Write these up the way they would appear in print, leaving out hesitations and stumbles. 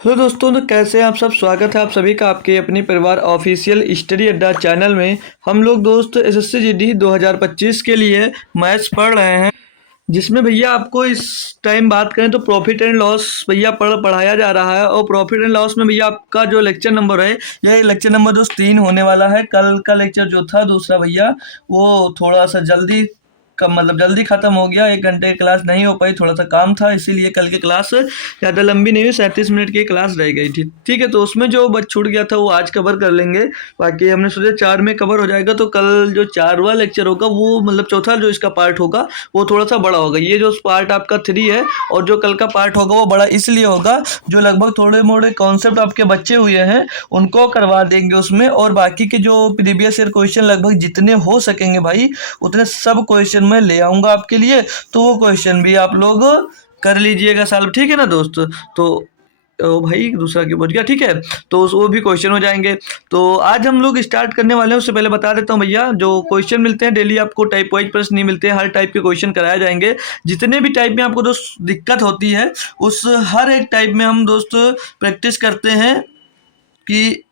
Hello दोस्तों, तो कैसे हैं आप सब। स्वागत है आप सभी का आपके अपने परिवार ऑफिशियल स्टडी अड्डा चैनल में। हम लोग दोस्त एसएससी जीडी 2025 के लिए मैथ्स पढ़ रहे हैं, जिसमें भैया आपको इस टाइम बात करें तो प्रॉफिट एंड लॉस भैया पढ़ाया जा रहा है। और प्रॉफिट एंड लॉस में भैया आपका जो लेक्चर नंबर है, यह लेक्चर नंबर दोस्त 3 होने वाला है। कल का लेक्चर जो था दूसरा भैया, वो थोड़ा सा जल्दी जल्दी खत्म हो गया। 1 घंटे की क्लास नहीं हो पाई, थोड़ा सा काम था, इसीलिए कल की क्लास ज़्यादा लंबी नहीं हुई, 37 मिनट की क्लास रह गई थी। ठीक है, तो उसमें जो बच छूट गया था वो आज कवर कर लेंगे। बाकी हमने सोचा 4 में कवर हो जाएगा, तो कल जो 4वां लेक्चर होगा वो चौथा जो इसका पार्ट होगा वो थोड़ा सा बड़ा होगा। ये जो पार्ट आपका 3 है और जो कल का पार्ट होगा वो बड़ा इसलिए होगा, जो लगभग थोड़े मोड़े कॉन्सेप्ट आपके बच्चे हुए हैं उनको करवा देंगे उसमें। और बाकी के जो प्रीवियस ईयर क्वेश्चन लगभग जितने हो सकेंगे भाई, उतने सब क्वेश्चन मैं ले आऊँगा आपके लिए। तो वो क्वेश्चन भी आप लोग कर लीजिएगा सॉल्व, ठीक है ना दोस्त। तो ओ भाई दूसरा क्यों बच गया, ठीक है। तो वो भी क्वेश्चन हो जाएंगे। तो आज हम लोग स्टार्ट करने वाले हैं। उससे पहले बता देता हूँ भैया, जो क्वेश्चन मिलते हैं डेली आपको टाइप वाइज प्रश्न नहीं मिलते हैं, हर टाइप के क्वेश्चन कराए जाएंगे। जितने भी टाइप में आपको दोस्त दिक्कत होती है, उस हर एक टाइप में हम दोस्त प्रैक्टिस करते हैं कि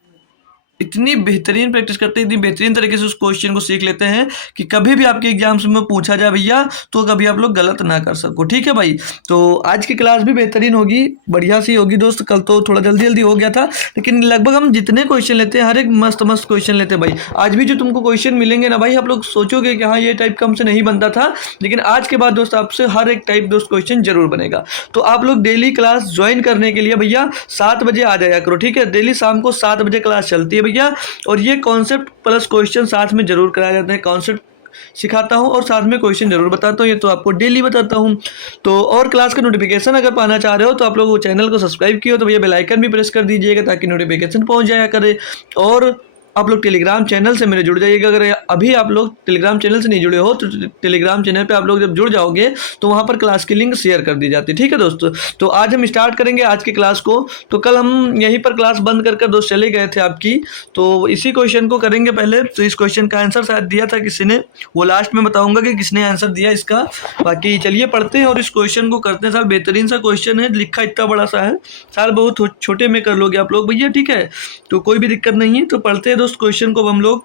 इतनी बेहतरीन प्रैक्टिस करते हैं, इतनी बेहतरीन तरीके से उस क्वेश्चन को सीख लेते हैं कि कभी भी आपके एग्जाम्स में पूछा जाए भैया तो कभी आप लोग गलत ना कर सको, ठीक है भाई। तो आज की क्लास भी बेहतरीन होगी, बढ़िया सी होगी दोस्त। कल तो थोड़ा जल्दी जल्दी हो गया था, लेकिन लगभग हम जितने क्वेश्चन लेते हैं हर एक मस्त मस्त क्वेश्चन लेते हैं भाई। आज भी जो तुमको क्वेश्चन मिलेंगे ना भाई, आप लोग सोचोगे कि हाँ ये टाइप का हमसे नहीं बनता था, लेकिन आज के बाद दोस्त आपसे हर एक टाइप दोस्त क्वेश्चन जरूर बनेगा। तो आप लोग डेली क्लास ज्वाइन करने के लिए भैया 7 बजे आ जाया करो, ठीक है। डेली शाम को 7 बजे क्लास चलती है भैया, और ये कॉन्सेप्ट प्लस क्वेश्चन साथ में जरूर कराया जाता है। कॉन्सेप्ट सिखाता हूँ और साथ में क्वेश्चन जरूर बताता हूँ, ये तो आपको डेली बताता हूँ। तो और क्लास का नोटिफिकेशन अगर पाना चाह रहे हो तो आप लोग वो चैनल को सब्सक्राइब किया हो तो भैया बेल आइकन भी प्रेस कर दीजिएगा, ताकि नोटिफिकेशन पहुंच जाया करे। और आप लोग टेलीग्राम चैनल से मेरे जुड़ जाइएगा। अगर अभी आप लोग टेलीग्राम चैनल से नहीं जुड़े हो तो टेलीग्राम चैनल पे आप लोग जब जुड़ जाओगे तो वहाँ पर क्लास की लिंक शेयर कर दी जाती है, ठीक है दोस्तों। तो आज हम स्टार्ट करेंगे आज की क्लास को। तो कल हम यहीं पर क्लास बंद कर दोस्त चले गए थे आपकी, तो इसी क्वेश्चन को करेंगे पहले। तो इस क्वेश्चन का आंसर शायद दिया था किसी ने, वो लास्ट में बताऊंगा कि किसने आंसर दिया इसका। बाकी चलिए पढ़ते हैं और इस क्वेश्चन को करते हैं। साल बेहतरीन सा क्वेश्चन है, लिखा इतना बड़ा सा है, साल बहुत छोटे में कर लोगे आप लोग भैया, ठीक है। तो कोई भी दिक्कत नहीं है। तो पढ़ते हैं दोस्त क्वेश्चन को हम लोग,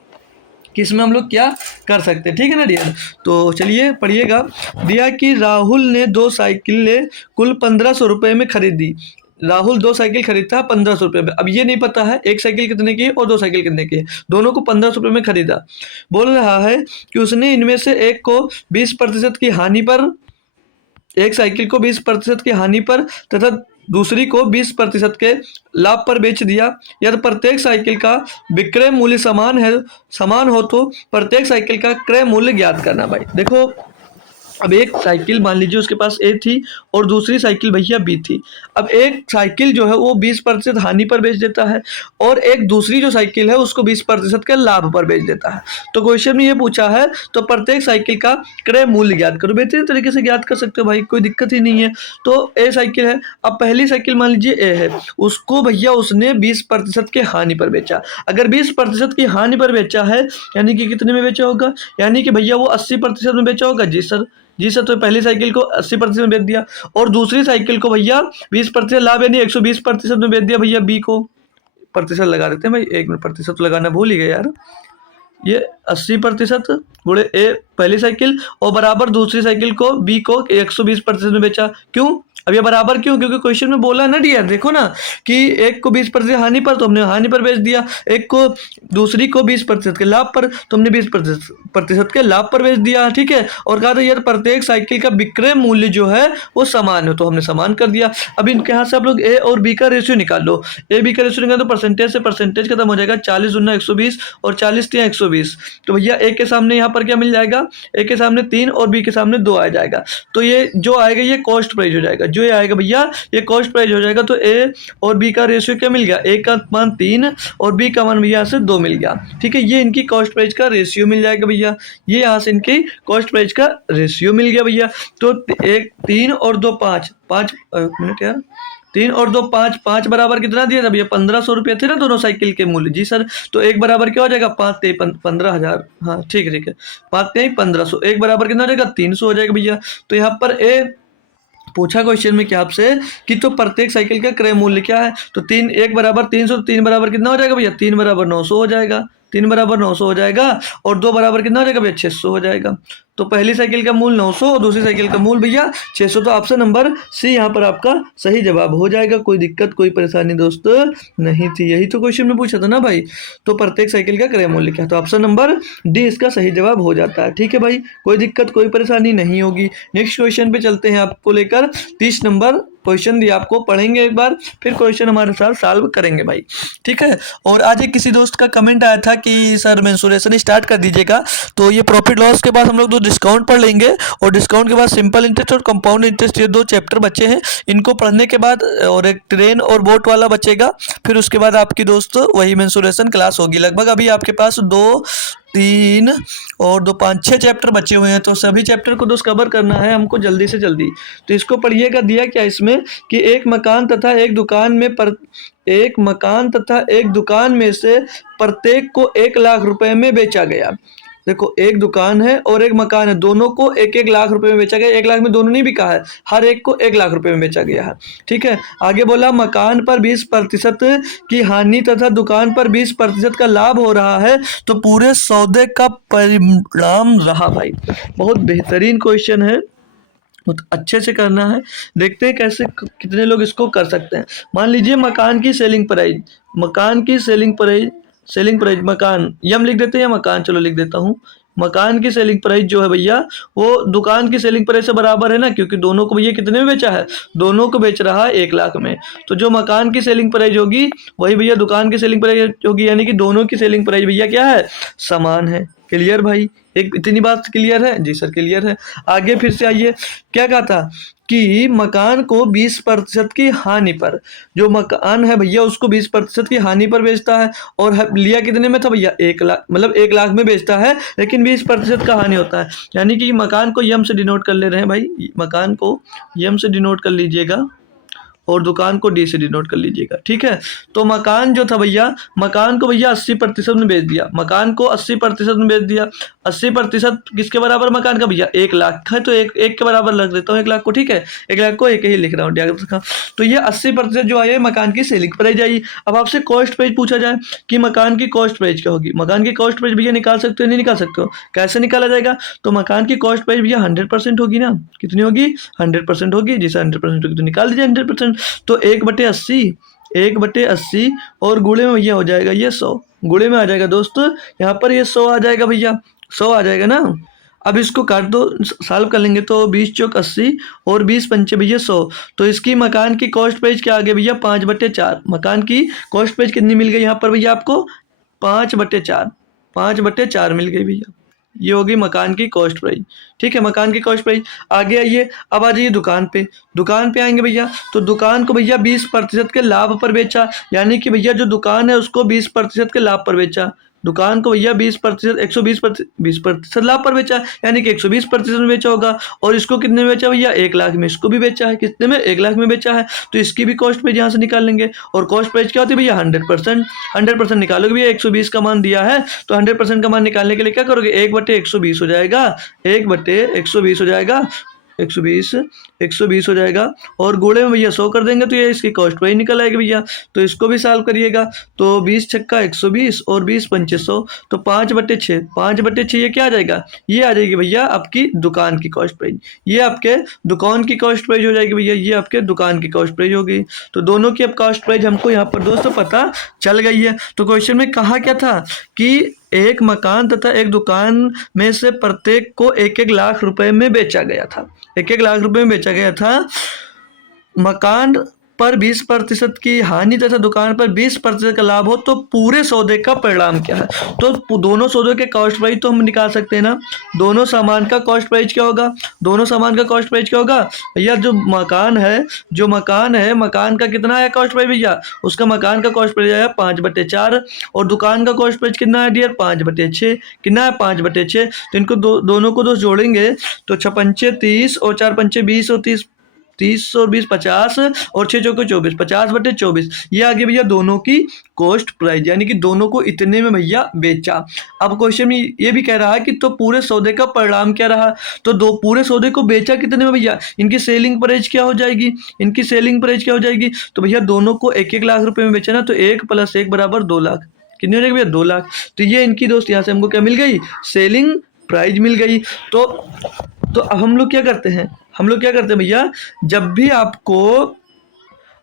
किसमें हम लोग क्या कर सकते हैं, ठीक है ना डियर। तो चलिए पढ़िएगा। दिया कि राहुल ने 2 साइकिलें कुल 1500 रुपये में खरीदी। राहुल 2 साइकिल खरीदता है 1500 रुपये में। अब ये नहीं पता है एक साइकिल कितने की है और 2 साइकिल कितने की है, दोनों को 1500 रुपये में खरीदा। बोल रहा है कि उसने इनमें से एक को 20% की हानि पर, एक साइकिल को 20% की हानि पर तथा दूसरी को 20% के लाभ पर बेच दिया। यदि प्रत्येक साइकिल का विक्रय मूल्य समान हो तो प्रत्येक साइकिल का क्रय मूल्य ज्ञात करना। भाई देखो, अब एक साइकिल मान लीजिए उसके पास ए थी और दूसरी साइकिल भैया बी थी। अब एक साइकिल जो है वो 20% हानि पर बेच देता है और एक दूसरी जो साइकिल है उसको 20% के लाभ पर बेच देता है। तो क्वेश्चन में ये पूछा है तो प्रत्येक साइकिल का क्रय मूल्य ज्ञात करो। बेहतरीन तरीके से ज्ञात कर सकते हो भाई, कोई दिक्कत ही नहीं है। तो ए साइकिल है, अब पहली साइकिल मान लीजिए ए है, उसको भैया उसने 20% के हानि पर बेचा। अगर 20% की हानि पर बेचा है यानी कि कितने में बेचा होगा, यानी कि भैया वो 80% में बेचा होगा। जी सर, जी सर। तो पहली साइकिल को 80% में बेच दिया और दूसरी साइकिल को भैया 20% लाभ यानी 120% में बेच दिया भैया बी को। प्रतिशत लगा देते हैं भाई, 1 मिनट, प्रतिशत तो लगाना भूल ही गए यार। ये 80% गुणे ए पहली साइकिल और बराबर दूसरी साइकिल को बी को 120% में बेचा। क्यों? अब ये बराबर क्यों? क्योंकि क्वेश्चन में बोला ना डियर, देखो ना कि एक को 20% हानि पर तो हमने हानि पर बेच दिया, एक को दूसरी को 20% के लाभ पर तो हमने 20% के लाभ पर बेच दिया, ठीक है। और कहा था यार प्रत्येक साइकिल का विक्रय मूल्य जो है वो समान है, तो हमने समान कर दिया। अब इनके यहाँ से आप लोग ए और बी का रेशियो निकाल लो। ए बी का रेशियो निकाल तो परसेंटेज से परसेंटेज खत्म हो जाएगा, 40 गुना 120 और 40 या 120। तो भैया ए के सामने यहाँ पर क्या मिल जाएगा, ए के सामने 3 और बी के सामने 2 आ जाएगा। तो ये जो आएगा ये कॉस्ट प्राइस हो जाएगा, जो ये आएगा भैया ये कॉस्ट प्राइस हो जाएगा। तो ए और बी का रेशियो क्या मिल गया, ए का मान 3 और बी का मान भैया यहाँ से 2 मिल गया, ठीक है। ये इनकी कॉस्ट प्राइस का रेशियो मिल जाएगा भैया, ये यहाँ से इनकी कॉस्ट प्राइस का रेशियो मिल गया भैया। तो 1 3 और 2 5 5 मिनट यार, 3 और 2 5, 5 बराबर कितना दिया था भैया, 1500 रुपये थे ना दोनों साइकिल के मूल्य। जी सर। तो एक बराबर क्या हो जाएगा, 5 ते 15,000, हाँ ठीक है ठीक है, 5 ते 1500, एक बराबर कितना हो जाएगा 300 हो जाएगा भैया। तो यहाँ पर ए पूछा क्वेश्चन में क्या आपसे कि तो प्रत्येक साइकिल का क्रय मूल्य क्या है। तो 3 1 बराबर 300, 3 बराबर कितना हो जाएगा भैया, 3 बराबर 900 हो जाएगा, 3 बराबर 900 हो जाएगा, और 2 बराबर कितना हो जाएगा भैया, 600 हो जाएगा। तो पहली साइकिल का मूल 900 और दूसरी साइकिल का मूल भैया 600। तो ऑप्शन नंबर सी यहाँ पर आपका सही जवाब हो जाएगा। कोई दिक्कत कोई परेशानी दोस्तों नहीं थी, यही तो क्वेश्चन में पूछा था ना भाई। तो प्रत्येक साइकिल का क्रय मूल्य क्या, तो ऑप्शन नंबर डी इसका सही जवाब हो जाता है। ठीक है भाई, कोई दिक्कत कोई परेशानी नहीं होगी। नेक्स्ट क्वेश्चन पे चलते हैं आपको लेकर। 30 नंबर क्वेश्चन दिया आपको, पढ़ेंगे एक बार फिर क्वेश्चन हमारे साथ सॉल्व करेंगे भाई। ठीक है, और आज एक किसी दोस्त का कमेंट आया था कि सर मेंसुरेशन स्टार्ट कर दीजिएगा। तो ये प्रॉफिट लॉस के बाद हम लोग डिस्काउंट पढ़ लेंगे, और डिस्काउंट के बाद सिंपल इंटरेस्ट और कंपाउंड इंटरेस्ट, ये 2 चैप्टर बचे हैं। इनको पढ़ने के बाद और एक ट्रेन और बोट वाला बचेगा। फिर उसके बाद आपकी दोस्तों वही मेंसुरेशन क्लास होगी। लगभग अभी आपके पास 2 3 और 2 5 6 चैप्टर बचे हुए हैं। तो सभी चैप्टर को दोस्त कवर करना है हमको जल्दी से जल्दी। तो इसको पढ़िएगा। दिया क्या इसमें कि एक मकान तथा एक दुकान में से प्रत्येक को 1 लाख रुपए में बेचा गया। देखो, एक दुकान है और एक मकान है, दोनों को 1-1 लाख रुपए में बेचा गया। 1 लाख में दोनों नहीं बिका है, हर एक को 1 लाख रुपए में बेचा गया है। ठीक है, आगे बोला मकान पर 20% की हानि तथा दुकान पर 20% का लाभ हो रहा है, तो पूरे सौदे का परिणाम रहा। भाई बहुत बेहतरीन क्वेश्चन है, बहुत अच्छे से करना है। देखते हैं कैसे कितने लोग इसको कर सकते हैं। मान लीजिए मकान की सेलिंग प्राइस, मकान यम लिख देते हैं या मकान, चलो लिख देता हूँ। मकान की सेलिंग प्राइस जो है भैया वो दुकान की सेलिंग प्राइस से बराबर है ना, क्योंकि दोनों को भैया कितने में बेचा है, दोनों को बेच रहा है 1 लाख में। तो जो मकान की सेलिंग प्राइस होगी वही भैया दुकान की सेलिंग प्राइस होगी, यानी कि दोनों की सेलिंग प्राइस भैया क्या है, समान है। क्लियर भाई, एक इतनी बात क्लियर है जी सर, क्लियर है। आगे फिर से आइए, क्या कहा था कि मकान को 20% की हानि पर, जो मकान है भैया उसको 20% की हानि पर बेचता है, और लिया कितने में था भैया, 1 लाख, मतलब 1 लाख में बेचता है, लेकिन 20% का हानि होता है। यानी कि मकान को यम से डिनोट कर ले रहे हैं भाई, मकान को यम से डिनोट कर लीजिएगा और दुकान को डी से डिनोट कर लीजिएगा। ठीक है, तो मकान जो था भैया, मकान को भैया 80% में बेच दिया, मकान को 80% में बेच दिया। 80% किसके बराबर मकान का भैया, 1 लाख है, तो एक के बराबर लग देता हूँ 1 लाख को। ठीक है, 1 लाख को एक ही लिख रहा हूँ। तो ये 80% जो है मकान की सेलिंग प्राइस आई। अब आपसे कॉस्ट प्राइस पूछा जाए कि मकान की कॉस्ट प्राइस क्या होगी। मकान की कॉस्ट प्राइस भैया निकाल सकते हो, नहीं निकाल सकते हो, कैसे निकाला जाएगा। तो मकान की कॉस्ट प्राइस भैया 100% होगी ना, कितनी होगी, 100% होगी। जैसे 100% होगी तो निकाल दीजिए 100%। तो 1/80 और गुणे में भैया हो जाएगा ये 100, गुणे में आ जाएगा दोस्तों, यहाँ पर ये 100 आ जाएगा भैया, 100 आ जाएगा ना। अब इसको काट दो, सॉल्व कर लेंगे तो 20 चौक 80 और 20 पंचे भैया 100। तो इसकी मकान की कॉस्ट प्राइस क्या आ गई भैया, 5/4। मकान की कॉस्ट प्राइस कितनी मिल गई यहाँ पर भैया आपको, 5/4 मिल गई भैया। ये होगी मकान की कॉस्ट प्राइस। ठीक है, मकान की कॉस्ट प्राइस। आगे आइए, अब आ जाइए दुकान पे आएंगे भैया। तो दुकान को भैया 20% के लाभ पर बेचा, यानी कि भैया जो दुकान है उसको 20% के लाभ पर बेचा। दुकान को भैया 20% 20% लाभ पर बेचा, यानी कि 120% में बेचा होगा। और इसको कितने में बेचा भैया, 1 लाख में। इसको भी बेचा है कितने में, 1 लाख में बेचा है। तो इसकी भी कॉस्ट प्राइस यहाँ से निकाल लेंगे। और कॉस्ट प्राइस क्या होती है भैया, 100% निकालोगे भैया। 120 का मान दिया है तो 100% का मान निकालने के लिए क्या करोगे, 1/120 हो जाएगा, 1/120 हो जाएगा, 120 हो जाएगा। और गुणे में भैया 100 कर देंगे तो ये इसकी कॉस्ट प्राइस निकल आएगी भैया। तो इसको भी सॉल्व करिएगा। तो 20 छक्का 120 और 20 पंचे 100, तो 5/6 ये क्या आ जाएगा, ये आ जाएगी भैया आपकी दुकान की कॉस्ट प्राइस। ये आपके दुकान की कॉस्ट प्राइस हो जाएगी भैया, ये आपके दुकान की कॉस्ट प्राइस होगी। तो दोनों की अब कॉस्ट प्राइस हमको यहाँ पर दोस्तों पता चल गई है। तो क्वेश्चन में कहा क्या था कि एक मकान तथा एक दुकान में से प्रत्येक को 1-1 लाख रुपए में बेचा गया था। 1-1 लाख रुपए में बेचा गया था। मकान पर 20% की हानि तथा दुकान पर 20% का लाभ हो, तो पूरे सौदे का परिणाम क्या है। तो दोनों सौदे के कॉस्ट प्राइस तो हम निकाल सकते हैं ना। दोनों सामान का कॉस्ट प्राइस क्या होगा, भैया जो मकान है मकान का कितना है कॉस्ट प्राइस भैया, उसका मकान का कॉस्ट प्राइस आया 5/4, और दुकान का कॉस्ट प्राइस कितना है डियर, 5/6। कितना है, 5/6। तो इनको दोनों को जोड़ेंगे तो 6 पंचे 30 और 4 पंचे 20 और 30 30 और 20 50 और 6 चौके 24, 50/24। ये आ गई भैया दोनों की कॉस्ट प्राइस, यानी कि दोनों को इतने में भैया बेचा। अब क्वेश्चन में ये भी कह रहा है कि तो पूरे सौदे का परिणाम क्या रहा, तो दो पूरे सौदे को बेचा कितने में भैया, इनकी सेलिंग प्राइस क्या हो जाएगी, इनकी सेलिंग प्राइस क्या हो जाएगी, तो भैया दोनों को 1-1 लाख रुपए में बेचा ना, तो 1 + 1 = 2 लाख। कितने हो जाएगी भैया, 2 लाख। तो ये इनकी दोस्त यहाँ से हमको क्या मिल गई, सेलिंग प्राइस मिल गई। तो अब हम लोग क्या करते हैं, हम लोग क्या करते हैं भैया, जब भी आपको,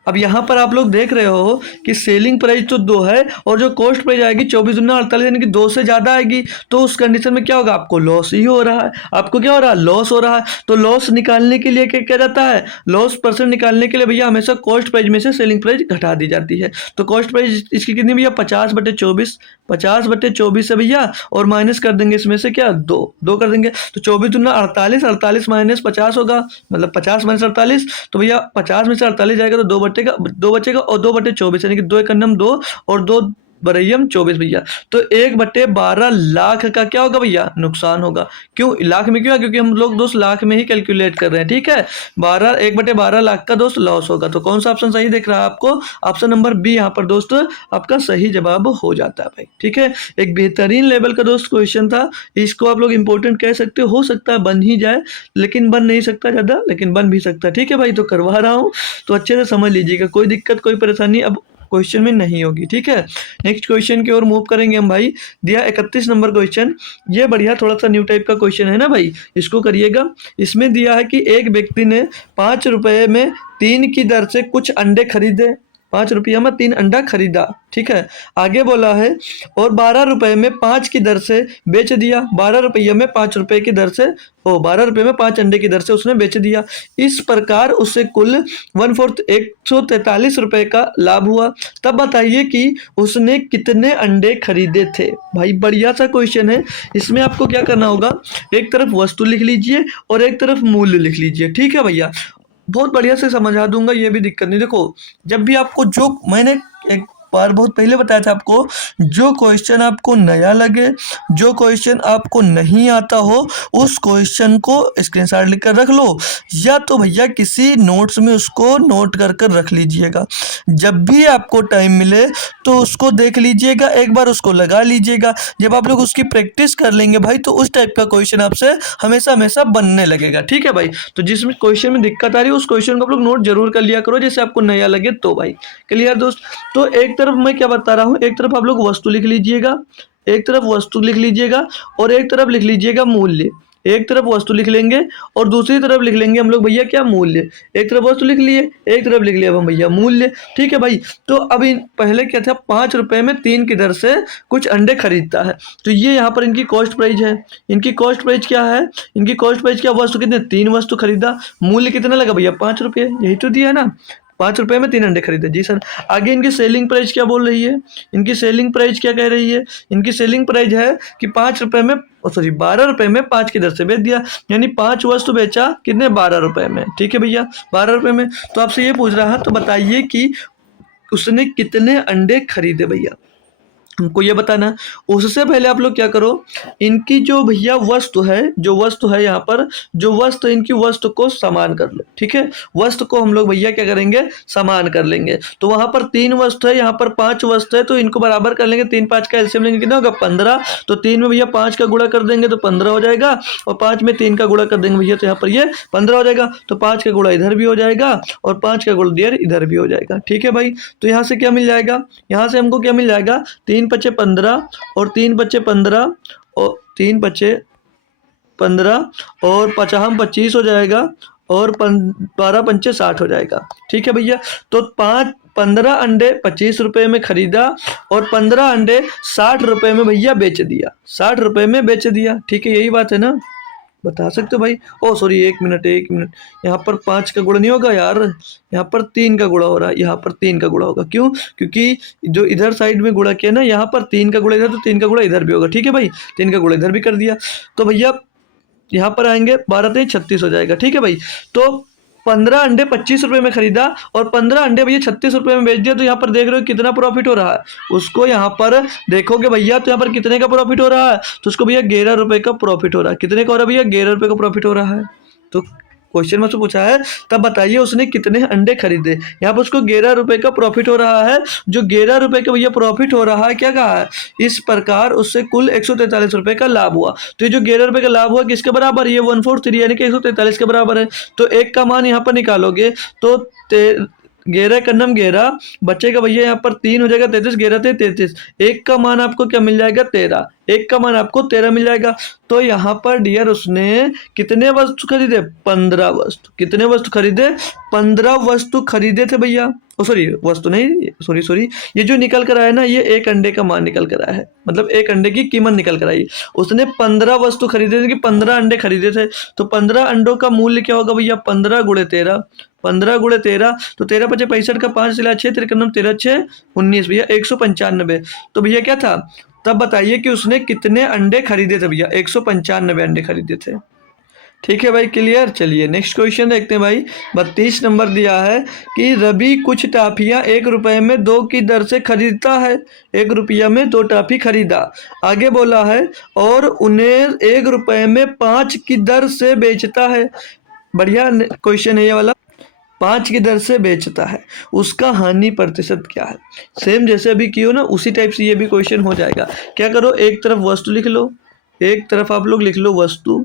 अब यहाँ पर आप लोग देख रहे हो कि सेलिंग प्राइस तो 2 है और जो कॉस्ट प्राइस आएगी 24 दूना 48, यानी कि 2 से ज़्यादा आएगी, तो उस कंडीशन में क्या होगा, आपको लॉस ही हो रहा है। आपको क्या हो रहा है, लॉस हो रहा है। तो लॉस निकालने के लिए क्या किया जाता है, लॉस परसेंट निकालने के लिए भैया हमेशा कॉस्ट प्राइस में से सेलिंग प्राइस घटा दी जाती है। तो कॉस्ट प्राइस इसकी कितनी भैया, 50/24, 50/24 है भैया, और माइनस कर देंगे इसमें से क्या, 2 कर देंगे, तो 24 दूना 48, 48 - 50 होगा, मतलब 50 - 48, तो भैया 50 में से 48 जाएगा तो 2 बचेगा और 2/24, यानी कि 2 × 2 और 2 बरैयम 24 भैया। तो 1/12 लाख का क्या होगा भैया, नुकसान होगा। क्यों लाख में, क्यों, क्योंकि हम लोग दोस्त लाख में ही कैलकुलेट कर रहे हैं, ठीक है। 1/12 लाख का दोस्त लॉस होगा। तो कौन सा ऑप्शन सही दिख रहा है आपको, ऑप्शन नंबर बी यहाँ पर दोस्त आपका सही जवाब हो जाता है भाई, ठीक है। एक बेहतरीन लेवल का दोस्त क्वेश्चन था, इसको आप लोग इंपॉर्टेंट कह सकते हो सकता है बन ही जाए, लेकिन बन नहीं सकता ज़्यादा, लेकिन बन भी सकता है, ठीक है भाई। तो करवा रहा हूँ तो अच्छे से समझ लीजिएगा, कोई दिक्कत कोई परेशानी अब क्वेश्चन में नहीं होगी, ठीक है। नेक्स्ट क्वेश्चन की ओर मूव करेंगे हम भाई। दिया 31 नंबर क्वेश्चन, ये बढ़िया थोड़ा सा न्यू टाइप का क्वेश्चन है ना भाई, इसको करिएगा। इसमें दिया है कि एक व्यक्ति ने 5 रुपए में 3 की दर से कुछ अंडे खरीदे, 5 रुपया में 3 अंडा खरीदा, ठीक है। आगे बोला है और 12 रुपए में 5 की दर से बेच दिया, 12 रुपये में 5 रुपए की दर से, 12 रुपये में 5 अंडे की दर से उसने बेच दिया। इस प्रकार उससे कुल 1/4 143 रुपए का लाभ हुआ। तब बताइए कि उसने कितने अंडे खरीदे थे। भाई बढ़िया सा क्वेश्चन है, इसमें आपको क्या करना होगा, एक तरफ वस्तु लिख लीजिए और एक तरफ मूल्य लिख लीजिए, ठीक है भैया। बहुत बढ़िया से समझा दूंगा, ये भी दिक्कत नहीं। देखो जब भी आपको, जो मैंने एक बार बहुत पहले बताया था आपको, जो क्वेश्चन आपको नया लगे, जो क्वेश्चन आपको नहीं आता हो, उस क्वेश्चन को स्क्रीनशॉट लेकर रख लो, या तो भैया किसी नोट्स में उसको नोट कर कर रख लीजिएगा। जब भी आपको टाइम मिले तो उसको देख लीजिएगा, एक बार उसको लगा लीजिएगा। जब आप लोग उसकी प्रैक्टिस कर लेंगे भाई, तो उस टाइप का क्वेश्चन आपसे हमेशा हमेशा बनने लगेगा, ठीक है भाई। तो जिसमें क्वेश्चन में दिक्कत आ रही है उस क्वेश्चन को आप लोग नोट जरूर कर लिया करो, जैसे आपको नया लगे तो भाई। क्लियर दोस्त। तो एक तरफ मैं क्या बता रहा हूँ, एक तरफ आप लोग वस्तु लिख लीजिएगा, एक तरफ वस्तु लिख लीजिएगा और एक तरफ लिख लीजिएगा मूल्य। एक तरफ वस्तु लिख लेंगे और दूसरी तरफ लिख लेंगे हम लोग भैया क्या, मूल्य। एक तरफ वस्तु लिख लिए, एक तरफ लिख लिया हम भैया मूल्य, ठीक है भाई। तो अब पहले क्या था, 5 रुपए में 3 की दर से कुछ अंडे खरीदता है, तो ये यहाँ पर इनकी कॉस्ट प्राइस है। इनकी कॉस्ट प्राइस क्या है, इनकी कॉस्ट प्राइस क्या, वस्तु कितने, 3 वस्तु खरीदा, मूल्य कितना लगा भैया, 5 रुपये, यही तो दिया है ना, 5 रुपये में 3 अंडे खरीदे, जी सर। आगे इनकी सेलिंग प्राइस क्या बोल रही है, इनकी सेलिंग प्राइस क्या कह रही है, इनकी सेलिंग प्राइस है कि 5 रुपये में, सॉरी 12 रुपये में 5 की दर से बेच दिया, यानी 5 वस्तु बेचा कितने, 12 रुपये में, ठीक है भैया, 12 रुपये में। तो आपसे ये पूछ रहा है, तो बताइए कि उसने कितने अंडे खरीदे भैया, हमको ये बताना। उससे पहले आप लोग क्या करो, इनकी जो भैया वस्तु है, जो वस्तु है यहाँ पर, जो वस्तु, इनकी वस्तु को समान कर लो, ठीक है। वस्तु को हम लोग भैया क्या करेंगे, समान कर लेंगे। तो वहाँ पर 3 वस्तु है, यहाँ पर 5 वस्तु है, तो इनको बराबर कर लेंगे। 3 5 का एलसीएम लेंगे, कितना होगा, 15। तो 3 में भैया 5 का गुणा कर देंगे तो 15 हो जाएगा, और 5 में 3 का गुणा कर देंगे भैया, तो यहाँ पर ये 15 हो जाएगा। तो 5 का गुणा इधर भी हो जाएगा और 5 का गुणा इधर भी हो जाएगा, ठीक है भाई। तो यहाँ से क्या मिल जाएगा, यहाँ से हमको क्या मिल जाएगा, 3 × 5 = 15 और 3 × 5 = 15 और 3 × 5 = 15 और 5 25 हो जाएगा और 12 × 5 = 60 हो जाएगा, ठीक है भैया। तो 15 अंडे 25 रुपये में खरीदा और 15 अंडे 60 रुपये में भैया बेच दिया, 60 रुपये में बेच दिया, ठीक है, यही बात है ना, बता सकते हो भाई। ओ सॉरी, एक मिनट, यहाँ पर 5 का गुणा नहीं होगा यार, यहाँ पर 3 का गुणा हो रहा है, यहाँ पर 3 का गुणा होगा। क्यों, क्योंकि जो इधर साइड में गुणा किया ना, यहाँ पर 3 का गुणा इधर, तो 3 का गुणा इधर भी होगा, ठीक है भाई। 3 का गुणा इधर भी कर दिया, तो भैया यहाँ पर आएंगे 12 × 36 हो जाएगा, ठीक है भाई। तो 15 अंडे 25 रुपये में खरीदा और 15 अंडे भैया 36 रुपये में बेच दिया। तो यहाँ पर देख रहे हो कितना प्रॉफिट हो रहा है, उसको यहाँ पर देखोगे भैया, तो यहाँ पर कितने का प्रॉफिट हो रहा है, तो उसको भैया 11 रुपये का प्रॉफिट हो रहा है। कितने का हो रहा है भैया, 11 रुपये का प्रॉफिट हो रहा है। तो क्वेश्चन में से पूछा है, तब बताइए उसने कितने अंडे खरीदे। यहाँ पर उसको 11 रुपए का प्रॉफिट हो रहा है। जो 11 रुपए का भैया प्रॉफिट हो रहा है, क्या कहा है, इस प्रकार उससे कुल 143 रुपए का लाभ हुआ। तो ये जो 11 रुपए का लाभ हुआ किसके बराबर, ये 143 यानी कि 143 के बराबर है। तो एक का मान यहाँ पर निकालोगे तो 11 कन्नम 11 बचेगा भैया यहाँ पर 3 हो जाएगा, 33, 11 थे 33। एक का मान आपको क्या मिल जाएगा, 13। एक का मान आपको 13 मिल जाएगा। तो यहाँ पर डियर उसने कितने वस्तु खरीदे, 15 वस्तु। कितने वस्तु खरीदे, 15 वस्तु खरीदे थे भैया। ओ सॉरी, वस्तु नहीं, सॉरी, ये जो निकल कर आया ना, ये एक अंडे का मान निकल कर आया है, मतलब एक अंडे की कीमत निकल कर आई। उसने 15 वस्तु खरीदे थे कि 15 अंडे खरीदे थे। तो 15 अंडों का मूल्य क्या होगा भैया, 15 गुणे 13, 15 गुणे 13, तो 13 पचे 65 का 5 सिला 6, 13 13 6 19 भैया 195। तो भैया क्या था, तब बताइए कि उसने कितने अंडे खरीदे थे भैया, 195 अंडे खरीदे थे। ठीक है भाई, क्लियर। चलिए नेक्स्ट क्वेश्चन देखते हैं भाई। 32 नंबर दिया है कि रवि कुछ टॉफियां 1 रुपए में 2 की दर से खरीदता है। 1 रुपया में 2 टॉफी खरीदा। आगे बोला है और उन्हें 1 रुपए में 5 की दर से बेचता है। बढ़िया क्वेश्चन है ये वाला। 5 की दर से बेचता है, उसका हानि प्रतिशत क्या है। सेम जैसे अभी कियो ना, उसी टाइप से ये भी क्वेश्चन हो जाएगा। क्या करो, एक तरफ वस्तु लिख लो, एक तरफ आप लोग लिख लो वस्तु,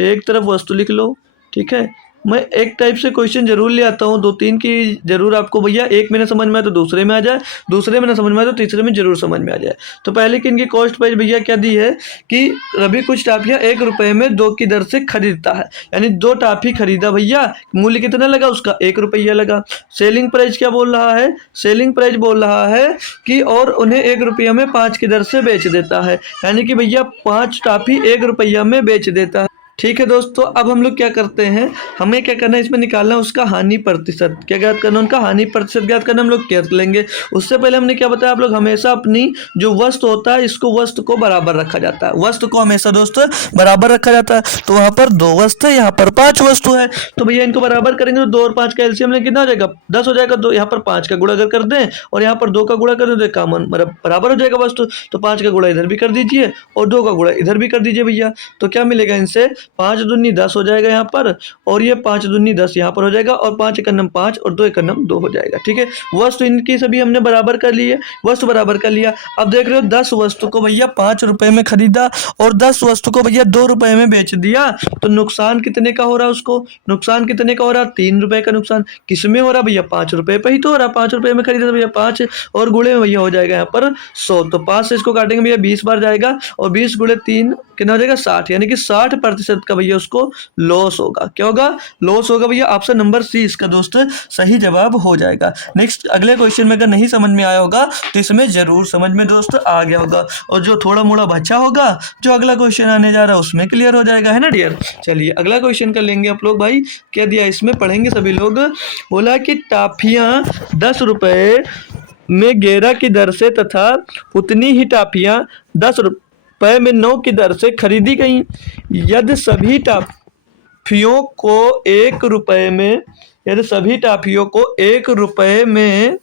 एक तरफ वस्तु लिख लो। ठीक है, मैं एक टाइप से क्वेश्चन जरूर ले आता हूँ, 2-3 की जरूर आपको भैया, एक में ना समझ में आए तो दूसरे में आ जाए, दूसरे में ना समझ में आए तो तीसरे में जरूर समझ में आ जाए। तो पहले कि इनकी कॉस्ट प्राइस भैया क्या दी है कि रवि कुछ टॉफियाँ 1 रुपए में 2 की दर से खरीदता है, यानी 2 टॉफी खरीदा भैया। मूल्य कितना लगा उसका, 1 रुपया लगा। सेलिंग प्राइस क्या बोल रहा है, सेलिंग प्राइस बोल रहा है कि और उन्हें 1 रुपया में 5 की दर से बेच देता है, यानी कि भैया 5 टॉफी 1 रुपया में बेच देता है। ठीक है दोस्तों, अब हम लोग क्या करते हैं, हमें क्या करना है, इसमें निकालना है उसका हानि प्रतिशत। क्या ज्ञात करना, उनका हानि प्रतिशत ज्ञात करना हम लोग कर लेंगे। उससे पहले हमने क्या बताया, आप लोग हमेशा अपनी जो वस्तु होता है, इसको वस्तु को बराबर रखा जाता है। वस्तु को हमेशा दोस्तों बराबर रखा जाता है। तो वहाँ पर 2 वस्तु है, यहाँ पर 5 वस्तु है। तो भैया इनको बराबर करेंगे तो 2 और 5 का एलसीएम कितना हो जाएगा, 10 हो जाएगा। तो यहाँ पर 5 का गुणा अगर कर दें और यहाँ पर 2 का गुणा कर दें तो कॉमन मतलब बराबर हो जाएगा वस्तु। तो 5 का गुणा इधर भी कर दीजिए और 2 का गुणा इधर भी कर दीजिए भैया। तो क्या मिलेगा इनसे, 5 दूनी 10 हो जाएगा यहाँ पर, और ये 5 दूनी 10 यहाँ पर हो जाएगा, और 5 एकन्नम 5 और 2 एकन्नम 2 हो जाएगा। ठीक है, वस्तु इनकी सभी हमने बराबर कर ली है, वस्तु बराबर कर लिया। अब देख रहे हो 10 वस्तु को भैया 5 रुपए में खरीदा और 10 वस्तु को भैया 2 रुपए में बेच दिया। तो नुकसान कितने का हो रहा है उसको, नुकसान कितने का हो रहा है, 3 रुपए का नुकसान। किसमें हो रहा भैया, 5 रुपए पे ही तो हो रहा। 5 रुपए में खरीदा तो भैया 5 और गुणे में भैया हो जाएगा यहाँ पर 100। तो 5 से इसको काटेंगे भैया 20 बार जाएगा, और 20 गुणे 3 कितना हो जाएगा, 60, यानी कि 60% का भैया उसको लॉस होगा। क्या होगा, लॉस होगा भैया। ऑप्शन नंबर सी इसका दोस्त सही जवाब हो जाएगा। नेक्स्ट अगले क्वेश्चन में अगर नहीं समझ में आया होगा तो इसमें जरूर समझ में दोस्त आ गया होगा, और जो थोड़ा मोड़ा बचा होगा जो अगला क्वेश्चन आने जा रहा है उसमें क्लियर हो जाएगा, है ना डियर। चलिए अगला क्वेश्चन कर लेंगे आप लोग भाई। क्या दिया इसमें, पढ़ेंगे सभी लोग। बोला कि टॉफियां 10 रुपए में 11 की दर से तथा उतनी ही टॉफियां 10 रुपए में 9 की दर से खरीदी गई। यदि सभी टॉफियों को 1 रुपए में, यदि सभी टॉफियों को 1 रुपए में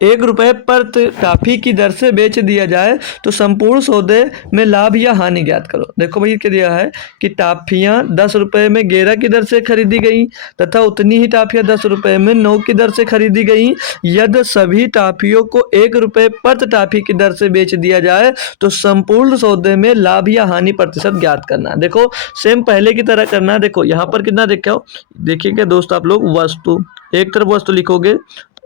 1 रुपए पर टॉफी की दर से बेच दिया जाए तो संपूर्ण सौदे में लाभ या हानि ज्ञात करो। देखो भाई क्या दिया है कि टॉफियां 10 रुपए में 11 की दर से खरीदी गई तथा उतनी ही टॉफियां 10 रुपए में 9 की दर से खरीदी गई। यदि सभी टॉफियों को 1 रुपए पर टॉफी की दर से बेच दिया जाए तो संपूर्ण सौदे में लाभ या हानि प्रतिशत ज्ञात करना। देखो सेम पहले की तरह करना। देखो यहाँ पर कितना देखो, देखिएगा दोस्त आप लोग, वस्तु एक तरफ वस्तु लिखोगे,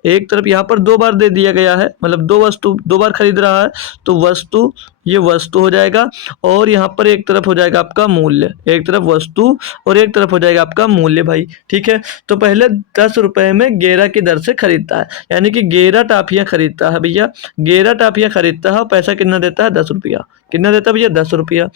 एक तरफ यहाँ पर 2 बार दे दिया गया है, मतलब 2 वस्तु 2 बार खरीद रहा है तो वस्तु, ये वस्तु हो जाएगा, और यहाँ पर एक तरफ हो जाएगा आपका मूल्य, एक तरफ वस्तु और एक तरफ हो जाएगा आपका मूल्य भाई। ठीक है, तो पहले 10 रुपए में 11 की दर से खरीदता है, यानी कि 11 टॉफियां खरीदता है भैया, 11 टॉफियां खरीदता है। पैसा कितना देता है, 10 रुपया। कितना देता है भैया, 10 रुपया।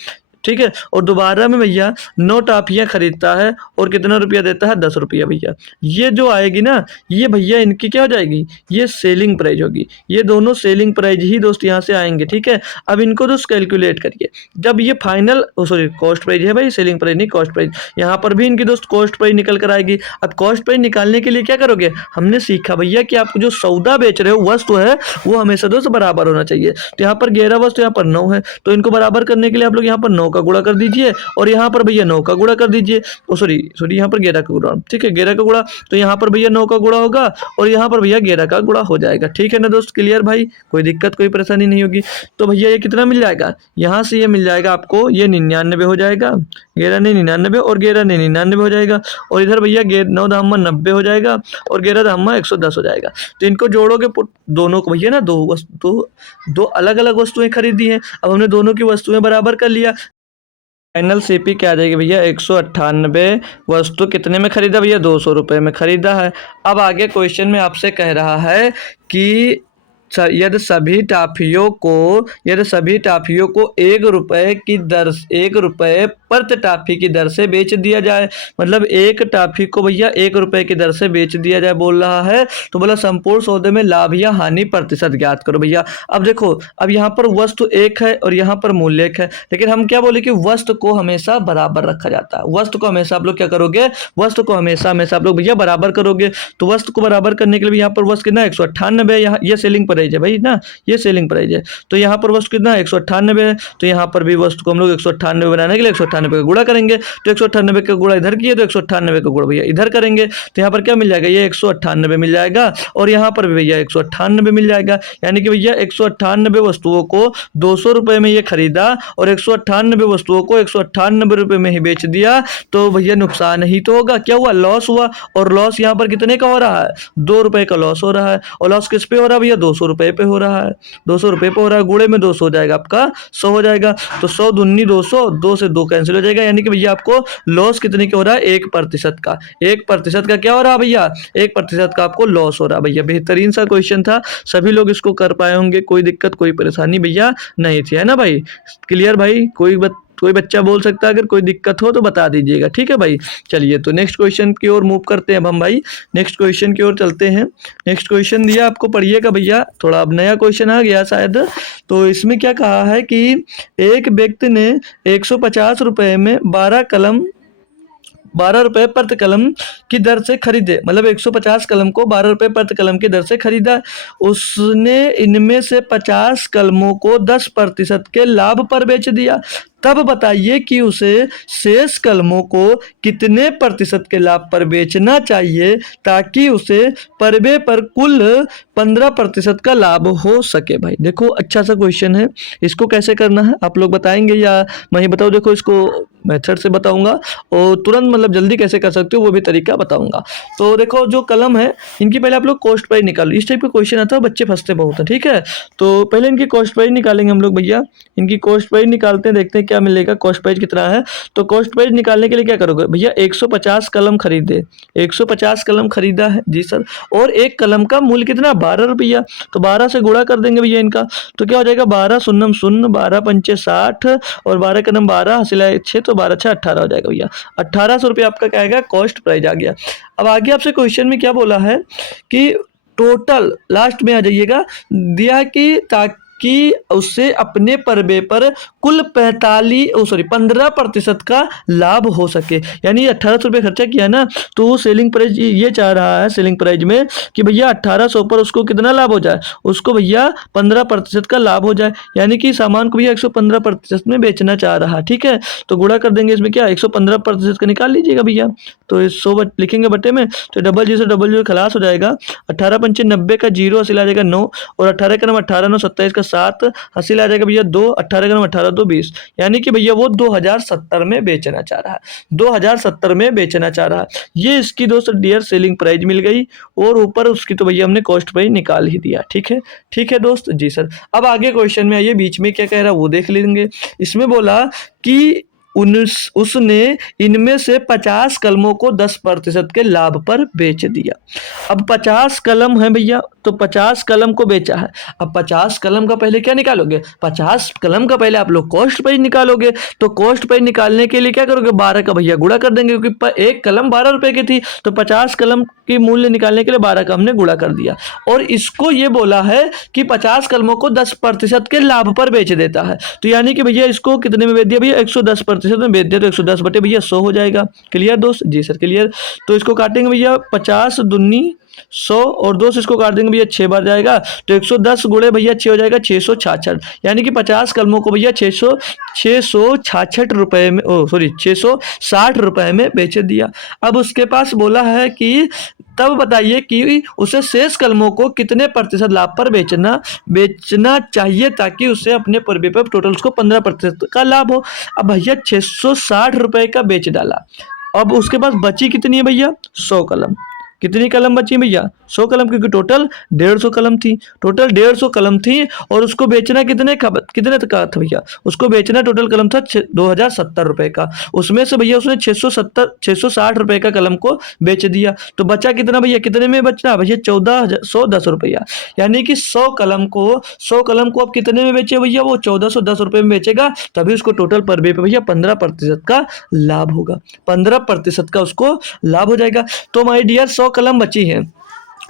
ठीक है, और दोबारा में भैया 9 टॉफियां खरीदता है और कितना रुपया देता है, 10 रुपया भैया। ये जो आएगी ना, ये भैया इनकी क्या हो जाएगी, ये सेलिंग प्राइस होगी। ये दोनों सेलिंग प्राइस ही दोस्त यहाँ से आएंगे। ठीक है, अब इनको दोस्त कैलकुलेट करिए। जब ये फाइनल सॉरी कॉस्ट प्राइस है भाई, सेलिंग प्राइस नहीं कॉस्ट प्राइस। यहाँ पर भी इनकी दोस्त कॉस्ट प्राइस निकल कर आएगी। अब कॉस्ट प्राइस निकालने के लिए क्या करोगे, हमने सीखा भैया कि आप जो सौदा बेच रहे हो, वस्तु है, वो हमेशा दोस्त बराबर होना चाहिए। तो यहाँ पर 11 वस्तु, यहाँ पर 9 है, तो इनको बराबर करने के लिए आप लोग यहाँ पर 9 का गुणा कर दीजिए और यहाँ पर भैया 9 का गुणा कर दीजिए। ओ सॉरी सॉरी, यहाँ पर 11 का गुणा, ठीक है 11 का गुणा, तो यहाँ पर भैया 9 का गुणा होगा और यहाँ पर भैया 11 का गुणा हो जाएगा। ठीक है ना दोस्त, क्लियर भाई, कोई दिक्कत कोई परेशानी नहीं होगी। तो भैया ये कितना मिल जाएगा, यहाँ से ये मिल जाएगा आपको, ये 99 हो जाएगा, 11 ने 99 और 11 ने 99 हो जाएगा, और इधर भैया 9 धामा 90 हो जाएगा और 11 धामा 110 हो जाएगा। तो इनको जोड़ोगे दोनों को भैया ना, दो अलग अलग वस्तुएं खरीदी हैं। अब हमने दोनों की वस्तुएं बराबर कर लिया, फाइनल सीपी क्या आ जाएगी भैया 198। वस्तु कितने में खरीदा भैया, 200 रुपये में खरीदा है। अब आगे क्वेश्चन में आपसे कह रहा है कि यदि सभी टाफियों को 1 रुपये की दर, 1 रुपये प्रति टाफी की दर से बेच दिया जाए, मतलब एक टाफी को भैया 1 रुपये की दर से बेच दिया जाए बोल रहा है। तो बोला संपूर्ण सौदे में लाभ या हानि प्रतिशत ज्ञात करो भैया। अब देखो, अब यहाँ पर वस्तु एक है और यहाँ पर मूल्य एक है, लेकिन हम क्या बोले कि वस्तु को हमेशा बराबर रखा जाता है। वस्तु को हमेशा आप लोग क्या करोगे, वस्तु को हमेशा आप लोग भैया बराबर करोगे। तो वस्तु को बराबर करने के लिए यहाँ पर वस्तु कितना 198 यहाँ, ये सेलिंग प्राइस है भाई ना, ये सेलिंग प्राइस है। तो यहाँ पर वस्तु कितना 198 है, तो यहाँ पर भी वस्तु को हम लोग 198 बनाने के लिए 198 का गुणा करेंगे। तो 198 का गुणा इधर किए तो 198 का गुणा भैया इधर करेंगे, तो यहाँ पर क्या मिल जाएगा, ये 198 मिल जाएगा और यहाँ पर भी भैया 198 मिल जाएगा। यानी कि भैया 198 वस्तुओं को 200 रुपये में ये खरीदा और 198 वस्तुओं को 198 रुपये में ही बेच दिया, तो भैया नुकसान ही तो होगा। क्या हुआ, लॉस हुआ। और लॉस यहाँ पर कितने का हो रहा है, 2 रुपये का लॉस हो रहा है। और लॉस किस पे हो रहा है भैया, 200 रुपये पे हो रहा है, 200 रुपये पे हो रहा है। गुणे में 200 हो जाएगा आपका 100 हो जाएगा। तो 100 दूनी 200, 2 से 2 कैंसिल हो जाएगा। यानी कि भैया आपको लॉस कितने का हो रहा है, 1% का। 1% का क्या हो रहा है भैया, 1% का आपको लॉस हो रहा है भैया। बेहतरीन सा क्वेश्चन था, सभी लोग इसको कर पाए होंगे, कोई दिक्कत कोई परेशानी भैया नहीं थी, है ना भाई। क्लियर भाई, कोई बच्चा बोल सकता है, अगर कोई दिक्कत हो तो बता दीजिएगा, ठीक है भाई। चलिए तो नेक्स्ट क्वेश्चन की ओर मूव करते हैं अब हम भाई, नेक्स्ट क्वेश्चन की ओर चलते हैं। नेक्स्ट क्वेश्चन दिया आपको, पढ़िएगा भैया, थोड़ा अब नया क्वेश्चन आ गया शायद। तो इसमें क्या कहा है कि एक व्यक्ति ने 150 रुपये में 12 रुपये प्रति कलम की दर से खरीदे, मतलब 150 कलम को 12 रुपये प्रति कलम की दर से खरीदा। उसने इनमें से 50 कलमों को 10% के लाभ पर बेच दिया। तब बताइए कि उसे शेष कलमों को कितने प्रतिशत के लाभ पर बेचना चाहिए ताकि उसे परबे पर कुल 15% का लाभ हो सके। भाई देखो, अच्छा सा क्वेश्चन है, इसको कैसे करना है आप लोग बताएंगे या मैं ही बताऊँ? देखो, इसको मेथड से बताऊंगा और तुरंत मतलब जल्दी कैसे कर सकते हो वो भी तरीका बताऊंगा। तो देखो, जो कलम है इनकी पहले आप लोग कॉस्ट प्राइस निकालो। इस टाइप का क्वेश्चन आता है, बच्चे फंसते बहुत हैं, ठीक है। तो पहले इनकी कॉस्ट प्राइस निकालेंगे हम लोग भैया, इनकी कॉस्ट प्राइस निकालते हैं, देखते हैं क्या मिलेगा, कॉस्ट प्राइस कितना है। तो कॉस्ट प्राइस निकालने के लिए क्या करोगे भैया, 150 कलम खरीदे, 150 कलम खरीदा है जी सर, और एक कलम का मूल्य कितना, 12 रुपया। तो 12 से गुणा कर देंगे भैया इनका, तो क्या हो जाएगा, 12 शून्यम शून्य, 12 पंचे 60 और 12 का नम 12 हासिल 6, तो 12 6 18 हो जाएगा भैया। 1800 रुपये आपका क्या आएगा, कॉस्ट प्राइस आ गया। अब आगे आपसे क्वेश्चन में क्या बोला है कि टोटल, लास्ट में आ जाइएगा, दिया कि ताकि उससे अपने परबे पर कुल 15% का लाभ हो सके। यानी 1800 रुपये खर्चा किया ना, तो वो सेलिंग प्राइस ये चाह रहा है, सेलिंग प्राइस में कि भैया 1800 पर उसको कितना लाभ हो जाए, उसको भैया 15% का लाभ हो जाए। यानी कि सामान को भैया 115% में बेचना चाह रहा है, ठीक है। तो गुणा कर देंगे इसमें, क्या 115% का निकाल लीजिएगा भैया। तो 100 लिखेंगे बटे में, तो डबल जीरो से डबल जीरो खलास हो जाएगा। 18 पंचे 90 का 0 हासिल आ जाएगा 9, और 18 का नम 18 9 27 का 7 हासिल आ जाएगा भैया 2, 18 का नम 18 2 20। यानी कि भैया वो 2070 में बेचना चाह रहा है, 2070 में बेचना चाह रहा है। ये इसकी दोस्त डियर सेलिंग प्राइस मिल गई, और ऊपर उसकी तो भैया हमने कॉस्ट प्राइस निकाल ही दिया, ठीक है। ठीक है दोस्त, जी सर। अब आगे क्वेश्चन में आइए, बीच में क्या कह रहा है वो देख लेंगे। इसमें बोला कि उसने इनमें से 50 कलमों को 10% के लाभ पर बेच दिया। अब 50 कलम है भैया, तो 50 कलम को बेचा है। अब 50 कलम का पहले क्या निकालोगे, 50 कलम का पहले आप लोग कॉस्ट प्राइस निकालोगे। तो कॉस्ट प्राइस निकालने के लिए क्या करोगे, 12 का भैया गुणा कर देंगे, क्योंकि एक कलम 12 रुपए की थी। तो 50 कलम की मूल्य निकालने के लिए 12 का हमने गुणा कर दिया। और इसको ये बोला है कि 50 कलमों को 10% के लाभ पर बेच देता है। तो यानी कि भैया इसको कितने में बेच दिया भैया, 110% में बेच दिया, तो 110 बटे भैया 100 हो जाएगा। क्लियर दोस्त, जी सर क्लियर। तो इसको काटेंगे भैया, 50 दूनी 100 और 2 से इसको काट देंगे भैया 6 बार जाएगा, तो 110 गुणे भैया 6 हो जाएगा 666, यानी कि 50 कलमों को भैया 666 रुपए में, ओ सॉरी 660 रुपए में बेच दिया। अब उसके पास बोला है कि तब बताइए कि उसे शेष कलमों को कितने प्रतिशत लाभ पर बेचना चाहिए ताकि उसे अपने परिव्यय पर टोटल उसको 15% का लाभ हो। अब भैया 660 रुपए का बेच डाला। अब उसके पास बची कितनी है भैया 100 कलम। कितनी कलम बची भैया 100 कलम, क्योंकि टोटल 150 कलम थी, टोटल 150 कलम थी और उसको बेचना कितने तक का था भैया, उसको बेचना टोटल कलम था 2070 रुपए का। उसमें से भैया उसने 660 रुपए का कलम को बेच दिया, तो बचा कितना भैया, कितने में बचा भैया 1410 रुपया। यानी कि 100 कलम को अब कितने में बेचे भैया, वो 1410 रुपए में बेचेगा, तभी उसको टोटल पर भैया 15% का लाभ होगा, 15% का उसको लाभ हो जाएगा। तो माय डियर 100 कलम बची है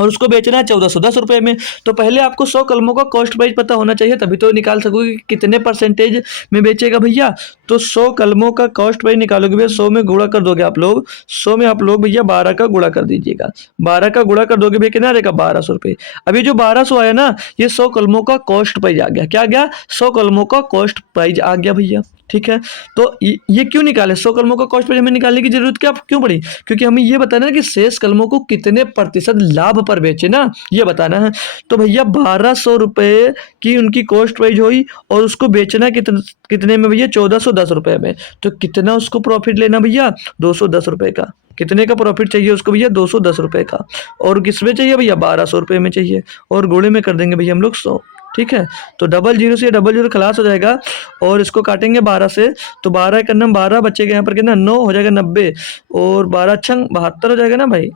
और उसको बेचना है 1410 रुपए में। तो पहले आपको 100 कलमों का कॉस्ट प्राइस पता होना चाहिए, तभी तो निकाल सकोगे कि कितने परसेंटेज में बेचेगा भैया। तो 100 कलमों का कॉस्ट प्राइस निकालोगे भैया, 100 में गुणा कर दोगे आप लोग, 100 में आप लोग भैया 12 का गुणा कर दीजिएगा, 12 का गुणा कर दोगे भैया कितना रहेगा 1200 रुपये। अभी जो 1200 आया ना, ये 100 कलमों का कॉस्ट प्राइस आ गया। क्या आ गया, 100 कलमों का कॉस्ट प्राइस आ गया भैया। ठीक है, तो ये क्यों निकाले, 100 कलमों का कॉस्ट प्राइस हमें निकालने की जरूरत क्यों पड़ी, क्योंकि हमें ये बताना है कि शेष कलमों को कितने प्रतिशत लाभ पर बेचे ना, ये बताना है। तो भैया 1200 रुपये की उनकी कॉस्ट प्राइस हुई और उसको बेचना कितने में भैया 1410 रुपये में। तो कितना उसको प्रॉफिट लेना भैया 210 रुपये का। कितने का प्रॉफिट चाहिए उसको भैया 210 रुपये का। और किसमें चाहिए भैया 1200 रुपये में चाहिए, और गुणे में कर देंगे भैया हम लोग 100। ठीक है, तो डबल जीरो से डबल जीरो खलास हो जाएगा और इसको काटेंगे 12 से, तो 12 का नम 12 बचेगा यहाँ पर कितना 9 हो जाएगा 90, और 12 छंग 72 हो जाएगा ना भाई।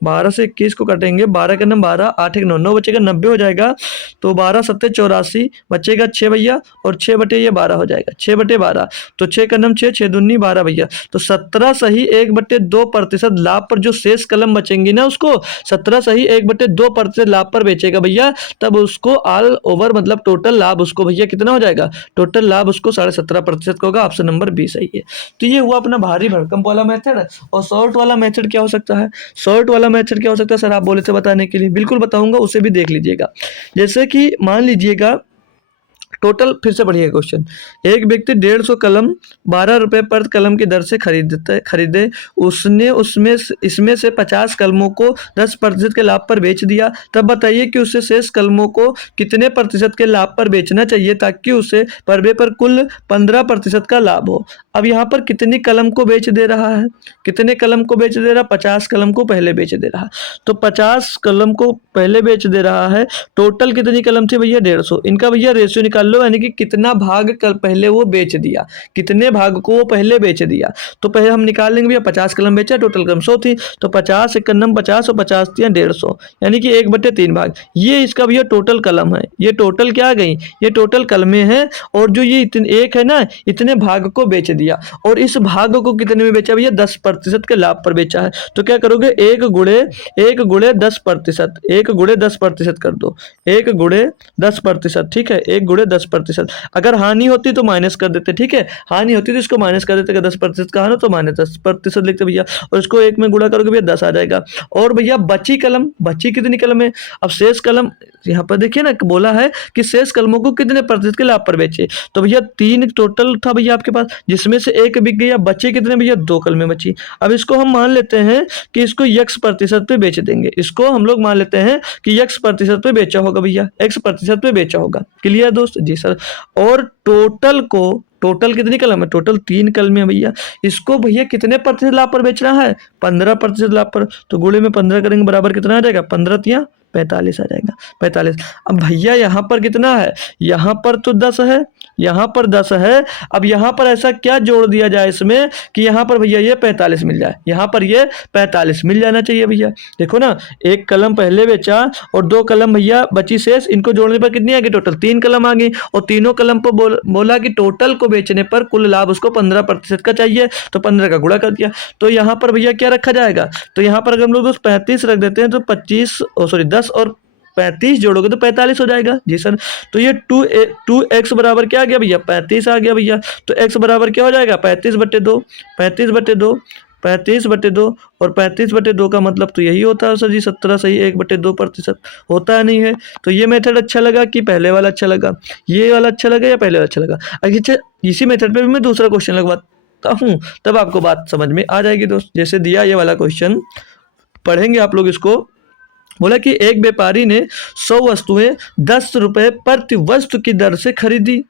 12 से 21 को काटेंगे, 12 का नम 12, 8 एक 9, 9 बचेगा 90 हो जाएगा। तो 12 सत्ते 84 बचेगा 6 भैया, और 6 बटे ये 12 हो जाएगा, 6 बटे 12, तो 6 का नम 6, 6 दूनी 12 भैया। तो 17 सही 1/2% लाभ पर जो शेष कलम बचेंगी ना, उसको 17 सही 1/2% लाभ पर बेचेगा भैया, तब उसको ऑल ओवर मतलब टोटल लाभ उसको भैया कितना हो जाएगा, टोटल लाभ उसको 17.5% का होगा। ऑप्शन नंबर 20 सही है। तो ये हुआ अपना भारी भरकम वाला मेथड। और शॉर्ट वाला मेथड क्या हो सकता है, शॉर्ट वाला मेथड क्या हो सकता है सर आप बोले थे बताने के लिए, बिल्कुल बताऊंगा, उसे भी देख लीजिएगा। जैसे कि मान लीजिएगा टोटल, फिर से पढ़िए क्वेश्चन, एक व्यक्ति 150 कलम 12 रुपए पर कलम की दर से खरीदे, उसने इसमें से 50 कलमों को 10% के लाभ पर बेच दिया। तब बताइए कि उसे शेष कलमों को कितने प्रतिशत के लाभ पर बेचना चाहिए ताकि उसे परबे पर कुल 15% का लाभ हो। अब यहाँ पर कितनी कलम को बेच दे रहा है, कितने कलम को बेच दे रहा, 50 कलम को पहले बेच दे रहा। तो 50 कलम को पहले बेच दे रहा है। टोटल कितनी कलम थी भैया 150, इनका भैया रेशियो निकाल लो, यानी कि कितना भाग कल पहले वो बेच दिया, कितने भाग को वो पहले बेच दिया। तो पहले हम निकाल लेंगे भैया 50 कलम बेचा, टोटल कलम 100 थी, तो 50 एक कलम 50 और 50 थी 150, यानी कि 1/3 भाग। ये इसका भैया टोटल कलम है, ये टोटल क्या आ गई, ये टोटल कलमें हैं। और जो ये एक है ना, इतने भाग को बेच दिया, और इस भाग को कितने में बेचा भैया 10% के लाभ पर बेचा है। तो क्या करोगे 1 गुणे 10%, 1 गुणे 10% कर दो, 1 गुणे 10%। ठीक है, 1 गुणे 10%। अगर हानि होती तो माइनस कर देते, ठीक है, हानि होती तो इसको माइनस कर देते, 10% का हानि तो -10% लिखते भैया, और इसको 1 में गुणा करोगे भैया 10 आ जाएगा। और भैया बची कितनी कलम है, अब शेष कलम यहाँ पर देखिए ना, बोला है कि शेष कलमों को कितने प्रतिशत के लाभ पर बेचे। तो भैया 3 टोटल था भैया आपके पास, जिसमें से 1 बिक गया, बचे कितने भैया 2 कलमें बची। अब इसको हम मान लेते हैं कि इसको x% पे बेच देंगे, इसको हम लोग मान लेते हैं कि x% पे बेचा होगा भैया, x% पे बेचा होगा। क्लियर दोस्त, जी सर। और टोटल कितनी कलम है, टोटल 3 कलमें भैया, इसको भैया कितने प्रतिशत लाभ पर बेचना है 15% लाभ पर। तो गुणे में 15 करेंगे बराबर कितना आ जाएगा 15 या 45 आ जाएगा, 45। अब भैया यहाँ पर कितना है, यहाँ पर तो 10 है, यहाँ पर 10 है। अब यहाँ पर ऐसा क्या जोड़ दिया जाए इसमें कि यहाँ पर भैया ये 45 मिल जाए, यहाँ पर ये 45 मिल जाना चाहिए भैया। देखो ना, 1 कलम पहले बेचा और 2 कलम भैया बची शेष, इनको जोड़ने पर कितनी आ गई, टोटल 3 कलम आ गई। और तीनों कलम पर बोला कि टोटल को बेचने पर कुल लाभ उसको 15% का चाहिए, तो 15 का गुणा कर दिया। तो यहाँ पर भैया क्या रखा जाएगा, तो यहाँ पर अगर हम लोग 35 रख देते हैं तो 10 और 35 जोड़ोगे तो 45 हो जाएगा। जी सर, तो ये 2x बराबर क्या आ गया भैया 35 आ गया भैया। तो x बराबर क्या हो जाएगा 35/2, 35/2 35/2 और 35/2 का मतलब तो यही होता है सर जी 17 सही 1/2% होता है नहीं है। तो ये मेथड अच्छा लगा कि पहले वाला अच्छा लगा, ये वाला अच्छा लगा या पहले वाला अच्छा लगा। अच्छा इसी मेथड पे भी मैं दूसरा क्वेश्चन लगवाता हूँ, तब आपको बात समझ में आ जाएगी दोस्त। जैसे दिया ये वाला क्वेश्चन, पढ़ेंगे आप लोग इसको। बोला कि एक व्यापारी ने 100 वस्तुएं 10 रुपए प्रति वस्तु की दर से खरीदी।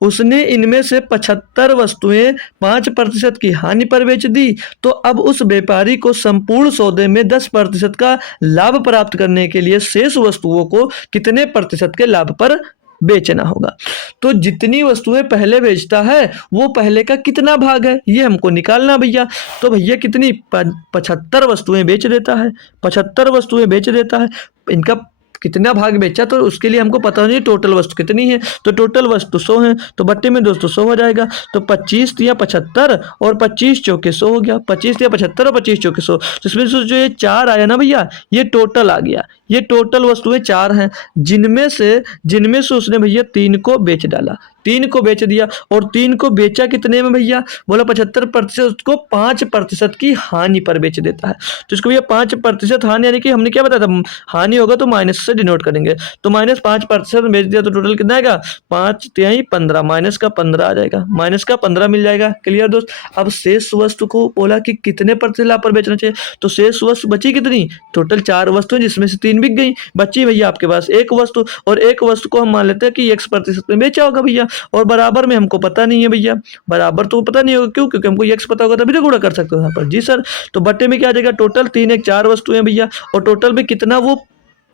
उसने इनमें से 75 वस्तुएं 5% की हानि पर बेच दी। तो अब उस व्यापारी को संपूर्ण सौदे में 10% का लाभ प्राप्त करने के लिए शेष वस्तुओं को कितने प्रतिशत के लाभ पर बेचना होगा। तो जितनी वस्तुएं पहले बेचता है वो पहले का कितना भाग है ये हमको निकालना भैया। तो भैया कितनी 75 वस्तुएं बेच देता है, 75 वस्तुएं बेच देता है, इनका कितना भाग बेचा तो उसके लिए हमको पता नहीं टोटल वस्तु कितनी है। तो टोटल वस्तु 100 है तो बट्टे में दोस्तों 100 हो जाएगा। तो 25 या 75 और 25 चौके 100 हो गया, 25 या 75 और 25 चौके 100। तो इसमें से जो ये 4 आया ना भैया ये टोटल आ गया, ये टोटल वस्तुएं 4 हैं, जिनमें से उसने भैया 3 को बेच डाला, 3 को बेच दिया। और 3 को बेचा कितने में भैया, बोला 75%, उसको 5% की हानि पर बेच देता है। तो इसको भैया 5% हानि, यानी कि हमने क्या बताया था हानि होगा तो माइनस से डिनोट करेंगे। तो -5% बेच दिया तो टोटल कितना आएगा 5 तिहाई 15, माइनस का 15 आ जाएगा, माइनस का 15 मिल जाएगा। क्लियर दोस्त। अब शेष वस्तु को बोला कि कितने प्रतिशत लाभ पर बेचना चाहिए। तो शेष वस्तु बची कितनी, टोटल 4 वस्तु जिसमें से 3 बिक गई, बची भैया आपके पास एक वस्तु। और एक वस्तु को हम मान लेते हैं कि x% में बेचा होगा भैया, और बराबर में हमको पता नहीं है भैया, बराबर तो पता नहीं होगा, क्यों, क्योंकि हमको x पता होगा तभी तो गुणा कर सकते हो यहाँ पर। जी सर। तो बट्टे में क्या आ जाएगा, टोटल 3 1 4 वस्तुएं भैया, और टोटल में कितना वो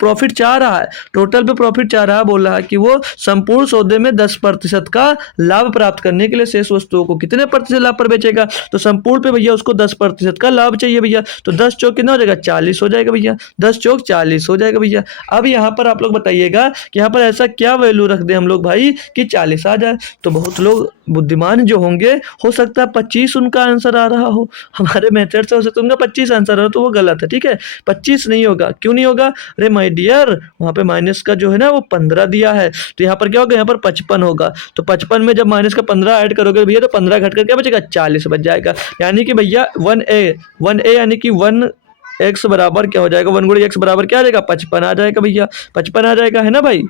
प्रॉफिट चाह रहा है, टोटल पे प्रॉफिट चाह रहा है, बोल रहा है कि वो संपूर्ण सौदे में 10% का लाभ प्राप्त करने के लिए शेष वस्तुओं को कितने प्रतिशत लाभ पर बेचेगा। तो संपूर्ण पे भैया उसको 10% का लाभ चाहिए भैया। तो 10 चौक कितना हो जाएगा 40 हो जाएगा भैया, 10 चौक 40 हो जाएगा भैया। अब यहाँ पर आप लोग बताइएगा कि यहाँ पर ऐसा क्या वैल्यू रख दे हम लोग भाई कि 40 आ जाए। तो बहुत लोग बुद्धिमान जो होंगे, हो सकता है 25 उनका आंसर आ रहा हो, हमारे मेथड से हो सकता है उनका 25 आंसर हो, तो वो गलत है। ठीक है, 25 नहीं होगा। क्यों नहीं होगा, अरे माय डियर वहाँ पे माइनस का जो है ना वो 15 दिया है, तो यहाँ पर क्या होगा, यहाँ पर 55 होगा। तो 55 में जब माइनस का 15 ऐड करोगे भैया तो 15 घट कर क्या बचेगा 40 बच जाएगा। यानी कि भैया 1a यानी कि 1x बराबर क्या हो जाएगा, 1 गुणे x बराबर क्या आ जाएगा 55 आ जाएगा भैया, 55 आ जाएगा, है ना भाई,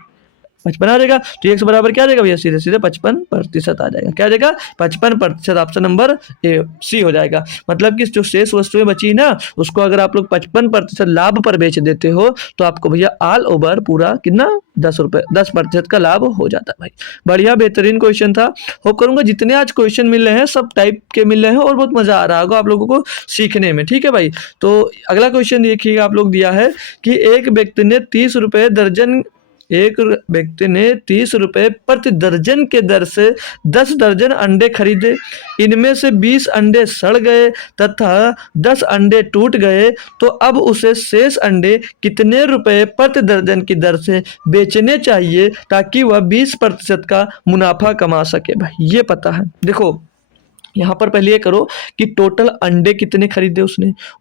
55 आ जाएगा। तो x बराबर क्या आ जाएगा भैया, सीधे सीधे 55% आ जाएगा। क्या आ जाएगा 55%, ऑप्शन नंबर ए सी हो जाएगा। मतलब कि जो शेष वस्तुएं बची ना उसको अगर आप लोग 55% लाभ पर बेच देते हो तो आपको भैया ऑल ओवर पूरा कितना 10% का लाभ हो जाता है भाई। बढ़िया बेहतरीन क्वेश्चन था। होप करूंगा जितने आज क्वेश्चन मिल रहे हैं सब टाइप के मिल रहे हैं और बहुत मजा आ रहा होगा आप लोगों को सीखने में। ठीक है भाई। तो अगला क्वेश्चन देखिएगा, आप लोग दिया है कि एक व्यक्ति ने 30 रुपए प्रति दर्जन के दर से 10 दर्जन अंडे खरीदे। इनमें से 20 अंडे सड़ गए तथा 10 अंडे टूट गए। तो अब उसे शेष अंडे कितने रुपए प्रति दर्जन की दर से बेचने चाहिए ताकि वह 20% का मुनाफा कमा सके। भाई ये पता है, देखो यहाँ पर पहले ये करो कि टोटल अंडे कितने खरीदे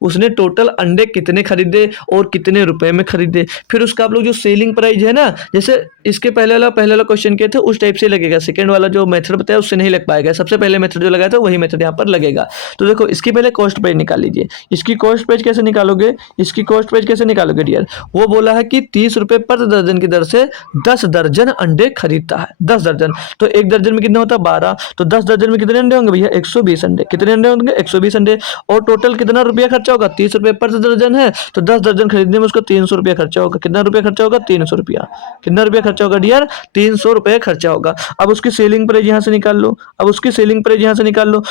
उसने टोटल अंडे कितने खरीदे और कितने रुपए में खरीदे। फिर उसका आप लोग जो सेलिंग प्राइस है ना, जैसे इसके पहले वाला क्वेश्चन के थे उस टाइप से लगेगा। सेकंड वाला जो मेथड बताया उससे नहीं लग पाएगा, सबसे पहले मेथड जो लगाया था वही मेथड यहाँ पर लगेगा। तो देखो इसकी पहले कॉस्ट प्राइस निकाल लीजिए। इसकी कॉस्ट प्राइस कैसे निकालोगे, इसकी कॉस्ट प्राइस कैसे निकालोगे डियर, वो बोला है कि 30 रुपए प्रति दर्जन की दर से 10 दर्जन अंडे खरीदता है। 10 दर्जन, तो एक दर्जन में कितना होता है 12, तो 10 दर्जन में कितने अंडे होंगे भैया 120 अंडे। कितने अंडे होंगे 120 अंडे। और टोटल कितना रुपया खर्चा होगा, 30 रुपए प्रति दर्जन है तो 10 दर्जन खरीदने में उसको 300 रुपया खर्चा होगा। कितना रुपया खर्चा होगा 300 रुपया। कितना रुपया खर्चा होगा डियर 300 रुपये खर्चा होगा। अब उसकी सेलिंग प्राइस यहाँ से निकाल लो,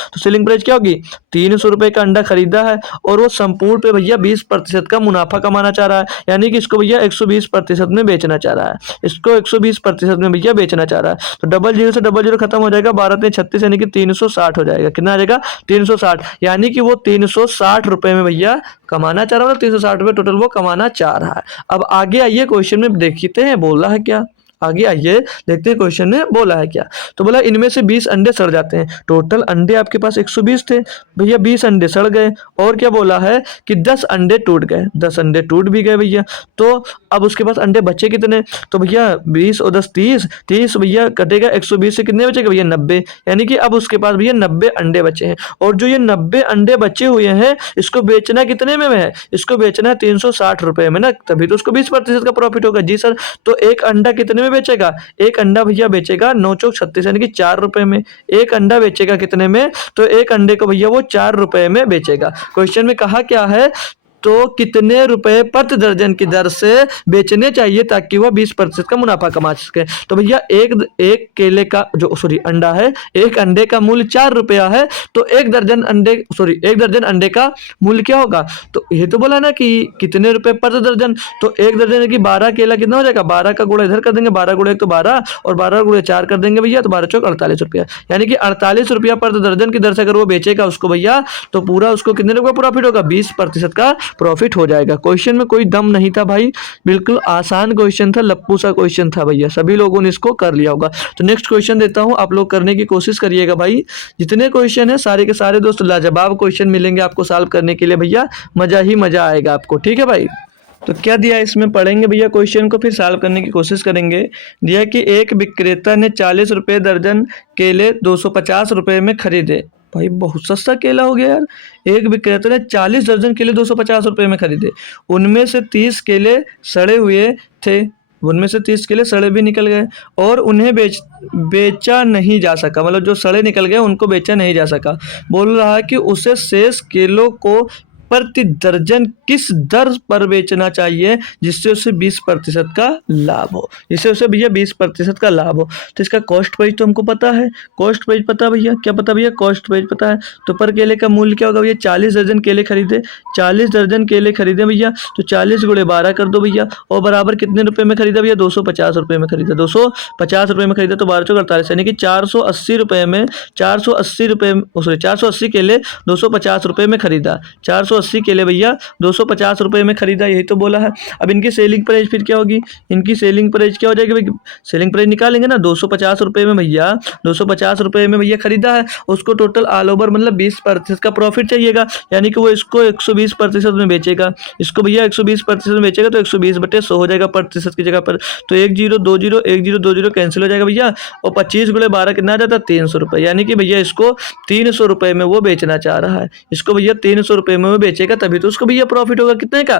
तो सेलिंग प्राइस क्या होगी 300 रुपये का अंडा खरीदा है और वो संपूर्ण पे भैया 20% का मुनाफा कमाना चाह रहा है। यानी कि इसको भैया 120% में बेचना चाह रहा है, इसको 120% में भैया बेचना चाह रहा है। तो डबल जीरो से डबल जीरो खत्म हो जाएगा, 12 में 36 यानी कि 360 हो जाएगा। कितना आ जाएगा 360, यानी कि वो 360 रुपए में भैया कमाना चाह रहा है, 360 रुपए टोटल वो कमाना चाह रहा है। अब आगे आइए क्वेश्चन में देखते हैं बोल रहा है क्या, आगे आइए देखते हैं क्वेश्चन में बोला है क्या। तो बोला इनमें से 20 अंडे सड़ जाते हैं। टोटल अंडे आपके पास 120 थे भैया, 20 अंडे सड़ गए और क्या बोला है कि 10 अंडे टूट गए, 10 अंडे टूट भी गए भैया। तो अब उसके पास अंडे बचे कितने, तो भैया 20 और 10 30, 30 भैया कटेगा 120 से कितने बचेगा भैया 90, यानी कि अब उसके पास भैया 90 अंडे बचे हैं। और जो ये 90 अंडे बचे हुए हैं इसको बेचना कितने में है, इसको बेचना है 360 रुपए में ना, तभी तो उसको 20% का प्रॉफिट होगा। जी सर, तो एक अंडा कितने में बेचेगा, एक अंडा भैया बेचेगा 9 चौक 36 यानी कि 4 रुपए में। एक अंडा बेचेगा कितने में, तो एक अंडे को भैया वो 4 रुपए में बेचेगा। क्वेश्चन में कहा क्या है, तो कितने रुपए प्रति दर्जन की दर से बेचने चाहिए ताकि वह 20% का मुनाफा कमा सके। तो भैया एक एक केले का जो अंडा है, एक अंडे का मूल्य 4 रुपया है, तो एक दर्जन अंडे का मूल्य क्या होगा, तो ये तो बोला ना कि कितने रुपए प्रति दर्जन, तो एक दर्जन की 12 केला कितना हो जाएगा, 12 का गुणा इधर कर देंगे, 12 गुणे 1 तो 12 और 12 गुणे 4 कर देंगे भैया, तो 12 चौक 48 रुपया, यानी कि 48 रुपया प्रति दर्जन की दर से अगर वो बेचेगा उसको भैया, तो पूरा उसको कितने रुपये प्रॉफिट होगा, 20% का प्रॉफिट हो जाएगा। क्वेश्चन में कोई दम नहीं था भाई, बिल्कुल आसान क्वेश्चन था, लप्पू सा क्वेश्चन था भैया, सभी लोगों ने इसको कर लिया होगा। तो नेक्स्ट क्वेश्चन देता हूं, आप लोग करने की कोशिश करिएगा भाई, जितने क्वेश्चन है सारे के सारे दोस्त लाजवाब क्वेश्चन मिलेंगे आपको सॉल्व करने के लिए भैया, मजा ही मजा आएगा आपको, ठीक है भाई। तो क्या दिया है इसमें, पढ़ेंगे भैया क्वेश्चन को, फिर सॉल्व करने की कोशिश करेंगे। दिया कि एक विक्रेता ने 40 रुपये दर्जन केले 250 रुपये में खरीदे। भाई बहुत सस्ता केला हो गया यार, एक विक्रेता ने 40 दर्जन केले 250 रुपये में खरीदे, उनमें से 30 केले सड़े हुए थे, उनमें से 30 केले सड़े भी निकल गए और उन्हें बेचा नहीं जा सका, मतलब जो सड़े निकल गए उनको बेचा नहीं जा सका। बोल रहा है कि उसे शेष केलों को प्रति दर्जन किस दर पर बेचना चाहिए जिससे उसे 20% का लाभ हो, जिससे उसे भैया 20% का लाभ हो। तो इसका कॉस्ट प्राइस तो हमको पता है, कॉस्ट प्राइस पता है भैया, क्या पता भैया, कॉस्ट प्राइस पता है। तो पर केले का मूल्य क्या होगा भैया, 40 दर्जन केले खरीदे, 40 दर्जन केले खरीदे भैया, तो 40 गुणे 12 कर दो भैया, और बराबर कितने रुपए में खरीदा भैया, 250 रुपये में खरीदा, 250 रुपये में खरीदा, तो 12 चौक 48 यानी कि 480 रुपये में, 480 रुपये, सॉरी 480 केले 250 रुपये में खरीदा, 480 केले भैया 250 रुपये में खरीदा, यही तो बोला है। अब इनकी सेलिंग प्राइस फिर क्या होगी, इनकी सेलिंग प्राइस क्या हो जाएगी भाई, सेलिंग प्राइस निकालेंगे ना, 250 रुपये में भैया, 250 रुपये में भैया खरीदा है, उसको टोटल ऑल ओवर मतलब 20% का प्रॉफिट चाहिएगा, यानी कि वो इसको 120% में बेचेगा, इसको भैया 120% में बेचेगा, तो 120/100 हो जाएगा प्रतिशत की जगह पर, तो 1 0 2 0 1 0 2 0 कैंसिल हो जाएगा भैया, और 25 गुणे 12 कितना आ जाता है, 300 रुपये, यानी कि भैया इसको 300 रुपये में वो बेचना चाह रहा है, इसको भैया 300 रुपये में वो बेचेगा, तभी तो उसको भैया प्रॉफिट होगा कितने का,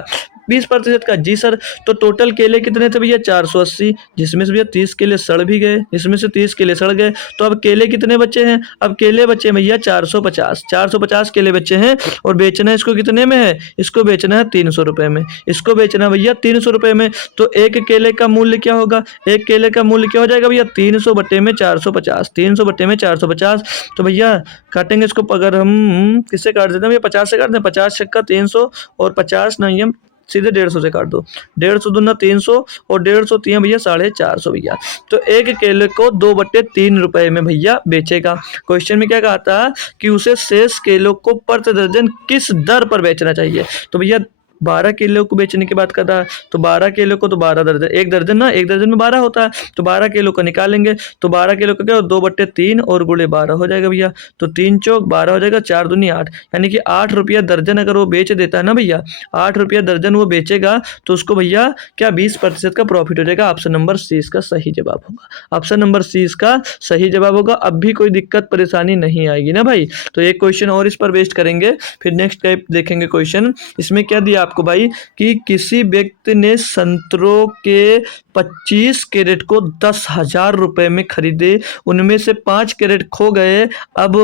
20% का। जी सर, तो टोटल केले कितने थे भैया, 480, जिसमें से भैया 30 केले सड़ भी गए, इसमें से 30 केले सड़ गए, तो अब केले कितने बचे हैं, अब केले बचे हैं भैया 450 केले बचे हैं, और बेचना है इसको कितने में है, इसको बेचना है 300 रुपये में, इसको बेचना है भैया 300 रुपये में। तो एक केले का मूल्य क्या होगा, एक केले का मूल्य क्या हो जाएगा भैया, 300 बटे में 450, 300 बटे में 450, तो भैया काटेंगे इसको, अगर हम किससे काट देते हैं भैया, 50 से काट दें, 50 छक्का 300 और 50 नहीं, हम सीधे 150 से काट दो, 150 दूना 300 और 150 3 भैया 450 भैया, तो एक केले को 2/3 रुपए में भैया बेचेगा। क्वेश्चन में क्या कहा था कि उसे शेष केलों को प्रति दर्जन किस दर पर बेचना चाहिए, तो भैया 12 किलो को बेचने की बात कर रहा है, तो 12 किलो को तो 12 दर्जन, एक दर्जन ना, एक दर्जन में 12 होता है, तो 12 किलो का निकालेंगे, तो 12 किलो का क्या 2/3 और गुणे 12 हो जाएगा भैया, तो 3 चौक 12 हो जाएगा, 4 दूनी 8, यानी कि 8 रुपया दर्जन अगर वो बेच देता है ना भैया, 8 रुपया दर्जन वो बेचेगा, तो उसको भैया क्या 20% का प्रॉफिट हो जाएगा। ऑप्शन नंबर सी इसका सही जवाब होगा, ऑप्शन नंबर सी इसका सही जवाब होगा। अब भी कोई दिक्कत परेशानी नहीं आएगी ना भाई। तो एक क्वेश्चन और इस पर बेस्ड करेंगे, फिर नेक्स्ट टाइप देखेंगे क्वेश्चन। इसमें क्या दिया आपको भाई कि किसी व्यक्ति ने संतरों के 25 कैरेट को 10,000 रुपए में खरीदे, उनमें से 5 कैरेट खो गए, अब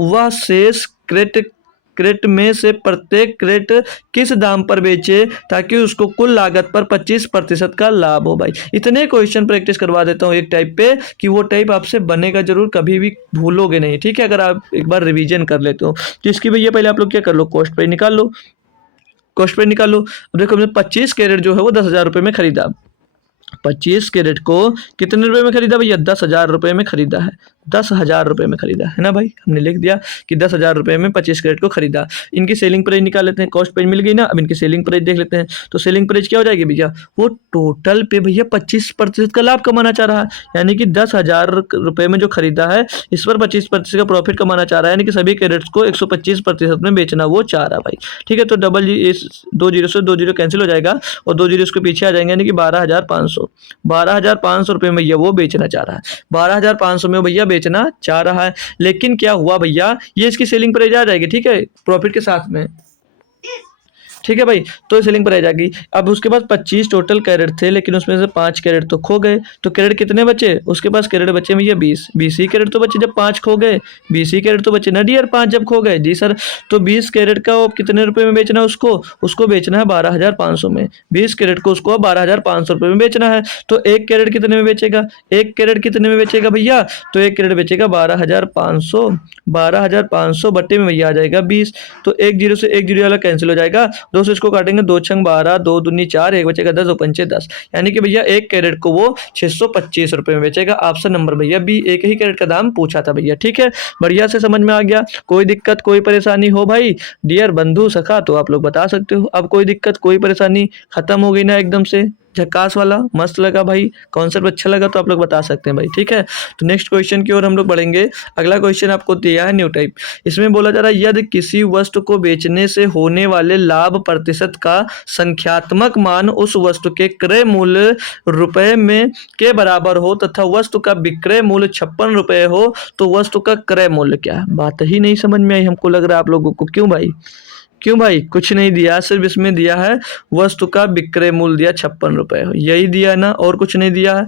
वह शेष क्रेट में से प्रत्येक क्रेट किस दाम पर बेचे ताकि उसको कुल लागत पर 25% का लाभ हो। भाई इतने क्वेश्चन प्रैक्टिस करवा देता हूँ एक टाइप पे कि वो टाइप आपसे बनेगा जरूर, कभी भी भूलोगे नहीं, ठीक है, अगर आप एक बार रिवीजन कर लेते हो। तो इसकी भैया पहले आप लोग क्या कर लो, कॉस्ट प्राइस निकाल लो, कॉस्ट प्राइस निकाल लो। अब देखो 25 कैरेट जो है वो 10,000 रुपये में खरीदा, 25 कैरेट को कितने रुपए में खरीदा भैया? 10,000 रुपये में खरीदा है। 10,000 रुपये में खरीदा है ना भाई, हमने लिख दिया कि 10,000 रुपये में 25 कैरेट को खरीदा। इनकी सेलिंग प्राइस निकाल लेते हैं, कॉस्ट प्राइस मिल गई ना, अब इनकी सेलिंग प्राइस देख लेते हैं। तो सेलिंग प्राइस क्या हो जाएगी भैया? वो टोटल पे भैया 25% का लाभ कमाना चाह रहा है, यानी कि 10,000 रुपये में जो खरीदा है इस पर 25% का प्रॉफिट कमाना चाह रहा है, यानी कि सभी कैरेट्स को 125% में बेचना वो चाह रहा है भाई। ठीक है, तो डबल इस 2 जीरो से 2 जीरो कैंसिल हो जाएगा और 2 जीरो इसके पीछे आ जाएंगे, यानी कि 12,500 रुपये में भैया वो बेचना चाह रहा है। 12,500 में भैया बेचना चाह रहा है। लेकिन क्या हुआ भैया, ये इसकी सेलिंग प्राइस आ जाएगी, ठीक है, प्रॉफिट के साथ में। ठीक है भाई, तो सेलिंग प्राइस आ गई। अब उसके पास 25 टोटल कैरेट थे, लेकिन उसमें से 5 कैरेट तो खो गए। तो कैरेट कितने बचे? उसके पास कैरेट बचे भैया 20 ही कैरेट तो बचे जब 5 खो गए। 20 ही कैरेट तो बचे ना डियर, 5 जब खो गए। जी सर, तो 20 कैरेट का अब कितने रुपए में बेचना है उसको बेचना है 12,500 में। 20 कैरेट को उसको 12,500 रुपये में बेचना है। तो 1 कैरेट कितने में बेचेगा? 1 कैरेट कितने में बेचेगा भैया? तो 1 कैरेट बेचेगा 12,500। 12,500 बट्टे में भैया आ जाएगा 20। तो 1 जीरो से 1 जीरो वाला कैंसिल हो जाएगा। 2 से इसको काटेंगे, 2 छंग 12, 2 दूनी 4, 1 बचेगा 10, 2 पंचे 10, यानी कि भैया 1 कैरेट को वो 625 रुपये में बेचेगा। ऑप्शन नंबर भैया बी, 1 ही कैरेट का दाम पूछा था भैया। ठीक है, बढ़िया से समझ में आ गया। कोई दिक्कत कोई परेशानी हो भाई डियर बंधु सखा तो आप लोग बता सकते हो। अब कोई दिक्कत कोई परेशानी खत्म हो गई ना एकदम से? झकास वाला मस्त लगा भाई, कॉन्सेप्ट अच्छा लगा तो आप लोग बता सकते हैं भाई। ठीक है, तो नेक्स्ट क्वेश्चन की ओर हम लोग बढ़ेंगे। अगला क्वेश्चन आपको दिया है न्यू टाइप। इसमें बोला जा रहा है यदि किसी वस्तु को बेचने से होने वाले लाभ प्रतिशत का संख्यात्मक मान उस वस्तु के क्रय मूल्य रुपए में के बराबर हो तथा वस्तु का विक्रय मूल्य 56 रुपए हो तो वस्तु का क्रय मूल्य क्या है? बात ही नहीं समझ में आई हमको लग रहा है आप लोगों को। क्यों भाई? कुछ नहीं दिया, सिर्फ इसमें दिया है वस्तु का विक्रय मूल्य दिया 56 रुपए, यही दिया ना, और कुछ नहीं दिया है।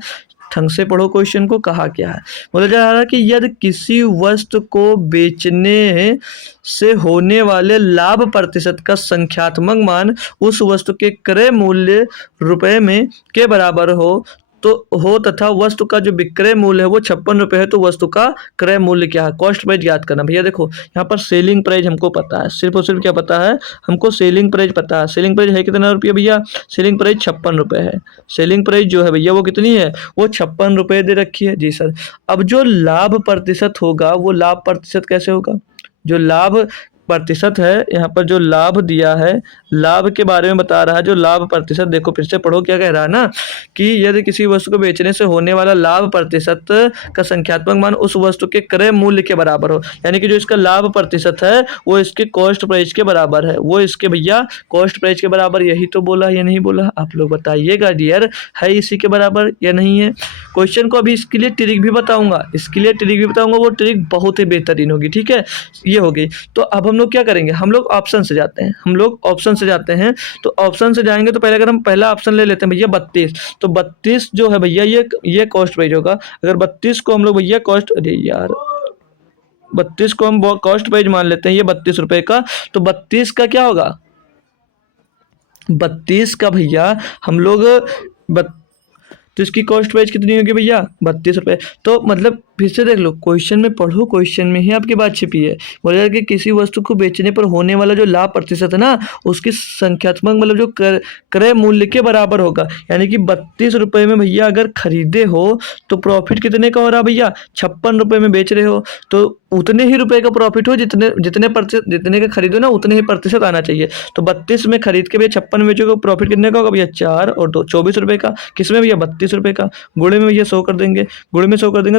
ढंग से पढ़ो क्वेश्चन को, कहा क्या है। बोला जा रहा है कि यदि किसी वस्तु को बेचने से होने वाले लाभ प्रतिशत का संख्यात्मक मान उस वस्तु के क्रय मूल्य रुपए में के बराबर हो तथा वस्तु का जो विक्रय मूल्य है वो 56 रुपए है तो वस्तु का क्रय मूल्य क्या है? कॉस्ट प्राइस याद करना भैया। देखो यहाँ पर सेलिंग प्राइस हमको पता है, सिर्फ और सिर्फ क्या पता है हमको? सेलिंग प्राइस पता है। सेलिंग प्राइस है कितना रुपया भैया? सेलिंग प्राइस 56 रुपए है। सेलिंग प्राइस जो है भैया वो कितनी है? वो 56 रुपए दे रखी है। जी सर, अब जो लाभ प्रतिशत होगा वो लाभ प्रतिशत कैसे होगा? जो लाभ प्रतिशत है, यहाँ पर जो लाभ दिया है, लाभ के बारे में बता रहा है। जो लाभ प्रतिशत, देखो फिर से पढ़ो क्या कह रहा है ना, कि यदि किसी वस्तु को बेचने से होने वाला लाभ प्रतिशत का संख्यात्मक मान उस वस्तु के क्रय मूल्य के बराबर हो, यानी कि जो इसका लाभ प्रतिशत है वो इसके कॉस्ट प्राइस के बराबर है, वो इसके भैया कॉस्ट प्राइस के बराबर। यही तो बोला या नहीं बोला? आप लोग बताइएगा डियर, है इसी के बराबर या नहीं है? क्वेश्चन को अभी इसके लिए ट्रिक भी बताऊंगा, वो ट्रिक बहुत ही बेहतरीन होगी। ठीक है, ये हो गई। तो अब हम लोग क्या करेंगे? हम लोग ऑप्शन से जाते हैं। तो ऑप्शन से जाएंगे तो पहले अगर हम पहला ऑप्शन ले लेते हैं भैया 32, तो 32 जो है भैया ये कॉस्ट प्राइस होगा। अगर 32 को हम लोग भैया कॉस्ट, अरे यार 32 को हम कॉस्ट प्राइस मान लेते हैं ये 32 रुपए का, तो 32 का क्या होगा? 32 का भैया हम लोग तो इसकी कॉस्ट प्राइस कितनी होगी भैया? 32 रुपए। तो मतलब फिर से देख लो, क्वेश्चन में पढ़ो, क्वेश्चन में ही आपकी बात छिपी है। बोला कि किसी वस्तु को बेचने पर होने वाला जो लाभ प्रतिशत है ना उसकी संख्यात्मक मतलब जो क्रय मूल्य के बराबर होगा, यानी कि 32 रुपए में भैया अगर खरीदे हो तो प्रॉफिट कितने का हो रहा भैया? 56 रुपए में बेच रहे हो तो उतने ही रुपए का प्रॉफिट हो जितने का खरीदो ना उतने ही प्रतिशत आना चाहिए। तो 32 में खरीद के भैया 56 में बेचोगे, प्रॉफिट कितने का होगा भैया? 4 और 2 24 रुपए का। किसमें भैया? 32 रुपए का। गुणे में भैया 100 कर देंगे,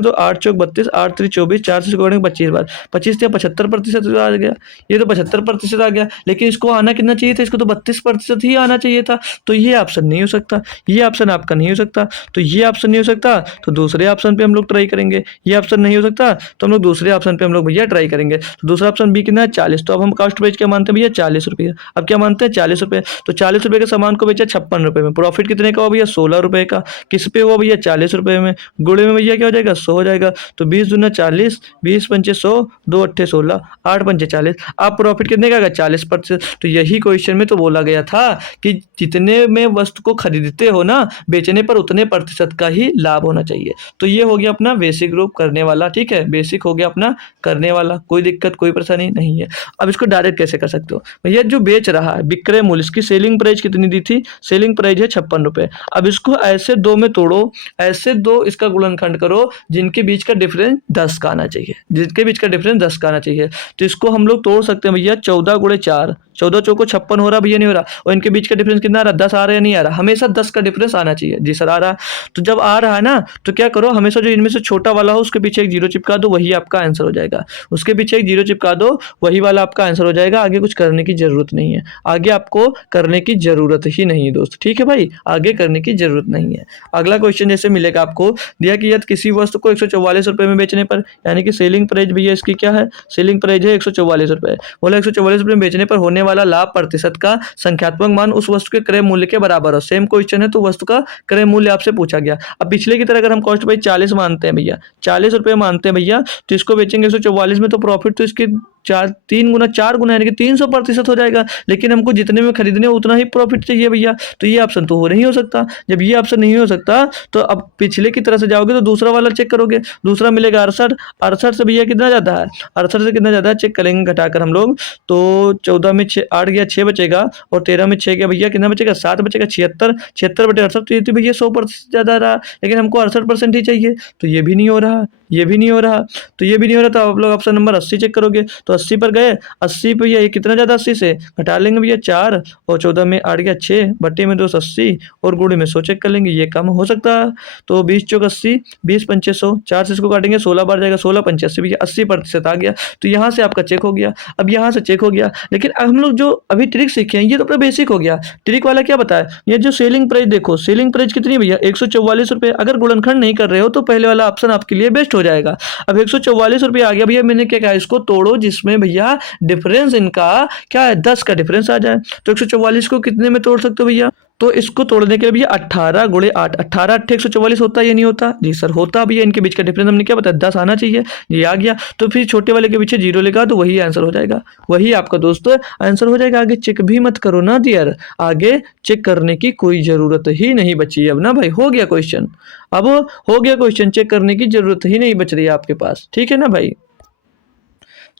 तो 8 चौक 32, 8 3 24, 4 से जोड़ेंगे 25 बार, 25 से 75% आ गया। ये तो 75% आ गया, लेकिन इसको आना कितना चाहिए था? इसको तो 32% ही आना चाहिए था। तो ये ऑप्शन नहीं हो सकता, ये ऑप्शन आपका नहीं हो सकता। तो ये ऑप्शन नहीं हो सकता तो दूसरे ऑप्शन पे हम लोग ट्राई करेंगे। ये ऑप्शन नहीं हो सकता तो हम लोग दूसरे ऑप्शन पे हम लोग भैया ट्राई करेंगे। तो दूसरा ऑप्शन बी कितना है? 40। तो अब हम कॉस्ट प्राइस क्या मानते हैं भैया? 40 रुपये। अब क्या मानते हैं? 40 रुपये। तो 40 रुपये के सामान को बेचा 56 रुपये में, प्रॉफिट कितने का हुआ भैया? 16 रुपये का। किस पे हुआ भैया? 40 रुपये में। गुणे में भैया क्या हो जाएगा? 100 हो जाएगा। तो 20 दूना 40, 20 पंचे 100, 2 अट्ठे 16, 8 पंचे 40। आप प्रॉफिट कितने का आएगा 40%। तो यही क्वेश्चन में तो बोला गया था कि जितने में वस्तु को खरीदते हो ना, बेचने पर उतने प्रतिशत का ही लाभ होना चाहिए। तो ये हो गया अपना बेसिक ग्रुप करने वाला, ठीक है, बेसिक हो गया अपना करने वाला, कोई दिक्कत कोई परेशानी नहीं है। अब इसको डायरेक्ट कैसे कर सकते हो भैया, जो बेच रहा है विक्रय मूल्य, इसकी सेलिंग प्राइस कितनी दी थी, सेलिंग प्राइस है 56 रुपए। अब इसको ऐसे दो में तोड़ो, ऐसे दो इसका गुणनखंड करो जिनके बीच का डिफरेंस 10 का आना चाहिए, जिनके बीच का डिफरेंस 10 का आना चाहिए। तो इसको हम लोग तोड़ सकते हैं भैया 14 गुणे 4, 14 चौको 56 हो रहा भैया, नहीं हो रहा, और इनके बीच का डिफरेंस कितना आ रहा, 10 आ रहा है या नहीं आ रहा, हमेशा 10 का डिफरेंस आना चाहिए। जी सर आ रहा। तो जब आ रहा है ना, तो क्या करो, हमेशा जो इनमें से छोटा वाला हो उसके पीछे एक जीरो चिपका दो, वही आपका आंसर हो जाएगा। उसके पीछे एक जीरो चिपका दो, वही वाला आपका आंसर हो जाएगा। आगे कुछ करने की जरूरत नहीं है, आगे आपको करने की जरूरत ही नहीं है दोस्त, ठीक है भाई, आगे करने की जरूरत नहीं है। अगला क्वेश्चन जैसे मिलेगा आपको, दिया कि यदि किसी वस्तु को 144 रुपए में बेचने पर, यानी कि सेलिंग प्राइस भैया इसकी क्या है, सेलिंग प्राइस है 144 रुपए। बोला 144 रुपए में बेचने पर होने वाला लाभ प्रतिशत का संख्यात्मक मान उस वस्तु के क्रय मूल्य के बराबर हो। सेम क्वेश्चन है, तो वस्तु का क्रय मूल्य आपसे पूछा गया। अब पिछले की तरह अगर हम कॉस्ट प्राइस 40 मानते हैं भैया, 40 रुपए मानते हैं भैया, तो इसको बेचेंगे 144 में, तो प्रॉफिट तो इसके 4 गुना यानी कि 300% हो जाएगा। लेकिन हमको जितने में खरीदने उतना ही प्रॉफिट चाहिए भैया, तो ये ऑप्शन तो नहीं हो सकता। जब ये ऑप्शन नहीं हो सकता, तो अब पिछले की तरह से जाओगे तो दूसरा वाला चेक करोगे, दूसरा मिलेगा 68, 68 से भैया कितना जाता है, 68 से कितना जाता है चेक करेंगे घटाकर हम लोग, तो 14 में 6 8 गया 6 बचेगा, और 13 में 6 गया भैया कितना बचेगा 7 बचेगा, 76, 76 बटे 68, तो ये तो भैया 100% ज़्यादा रहा, लेकिन हमको 68% ही चाहिए, तो ये भी नहीं हो रहा, ये भी नहीं हो रहा, तो ये भी नहीं हो रहा। तो आप लोग ऑप्शन नंबर 80 चेक करोगे, तो 80 पर गए, 80 पे ये कितना ज़्यादा 80 से घटा लेंगे भैया 4, और 14 में 8 गया 6, बट्टे में 2 80, और गुणे में 100 चेक कर लेंगे, ये कम हो सकता है। तो 20 चौक 80, 20 पंचे 100, 4 से इसको काटेंगे 16 बार जाएगा, 16 पंचे 80 भैया 80% आ गया। तो यहाँ से आपका चेक हो गया, अब यहाँ से चेक हो गया। लेकिन हम लोग जो अभी ट्रिक सीखे हैं ये तो अपना बेसिक हो गया। ट्रिक वाला क्या बताया, ये जो सेलिंग प्राइस देखो, सेलिंग प्राइस कितनी भैया 144 रुपये। अगर गुणनखंड नहीं कर रहे हो तो पहले वाला ऑप्शन आपके लिए बेस्ट हो जाएगा। अब 144 रुपये आ गया भैया, मैंने क्या कहा, इसको तोड़ो जिसमें भैया डिफरेंस इनका क्या है 10 का डिफरेंस आ जाए। तो 144 को कितने में तोड़ सकते हो भैया, तो इसको तोड़ने के लिए भैया 18 गुणे 8, 18 8 144 होता है या नहीं होता, जी सर होता भैया। इनके बीच का डिफरेंस हमने क्या बताया 10 आना चाहिए, ये आ गया। तो फिर छोटे वाले के पीछे जीरो लगा तो वही आंसर हो जाएगा, वही आपका दोस्तों आंसर हो जाएगा। आगे चेक भी मत करो ना डियर, आगे चेक करने की कोई जरूरत ही नहीं बची अब ना भाई, हो गया क्वेश्चन, अब हो गया क्वेश्चन, चेक करने की जरूरत ही नहीं बच रही है आपके पास, ठीक है ना भाई।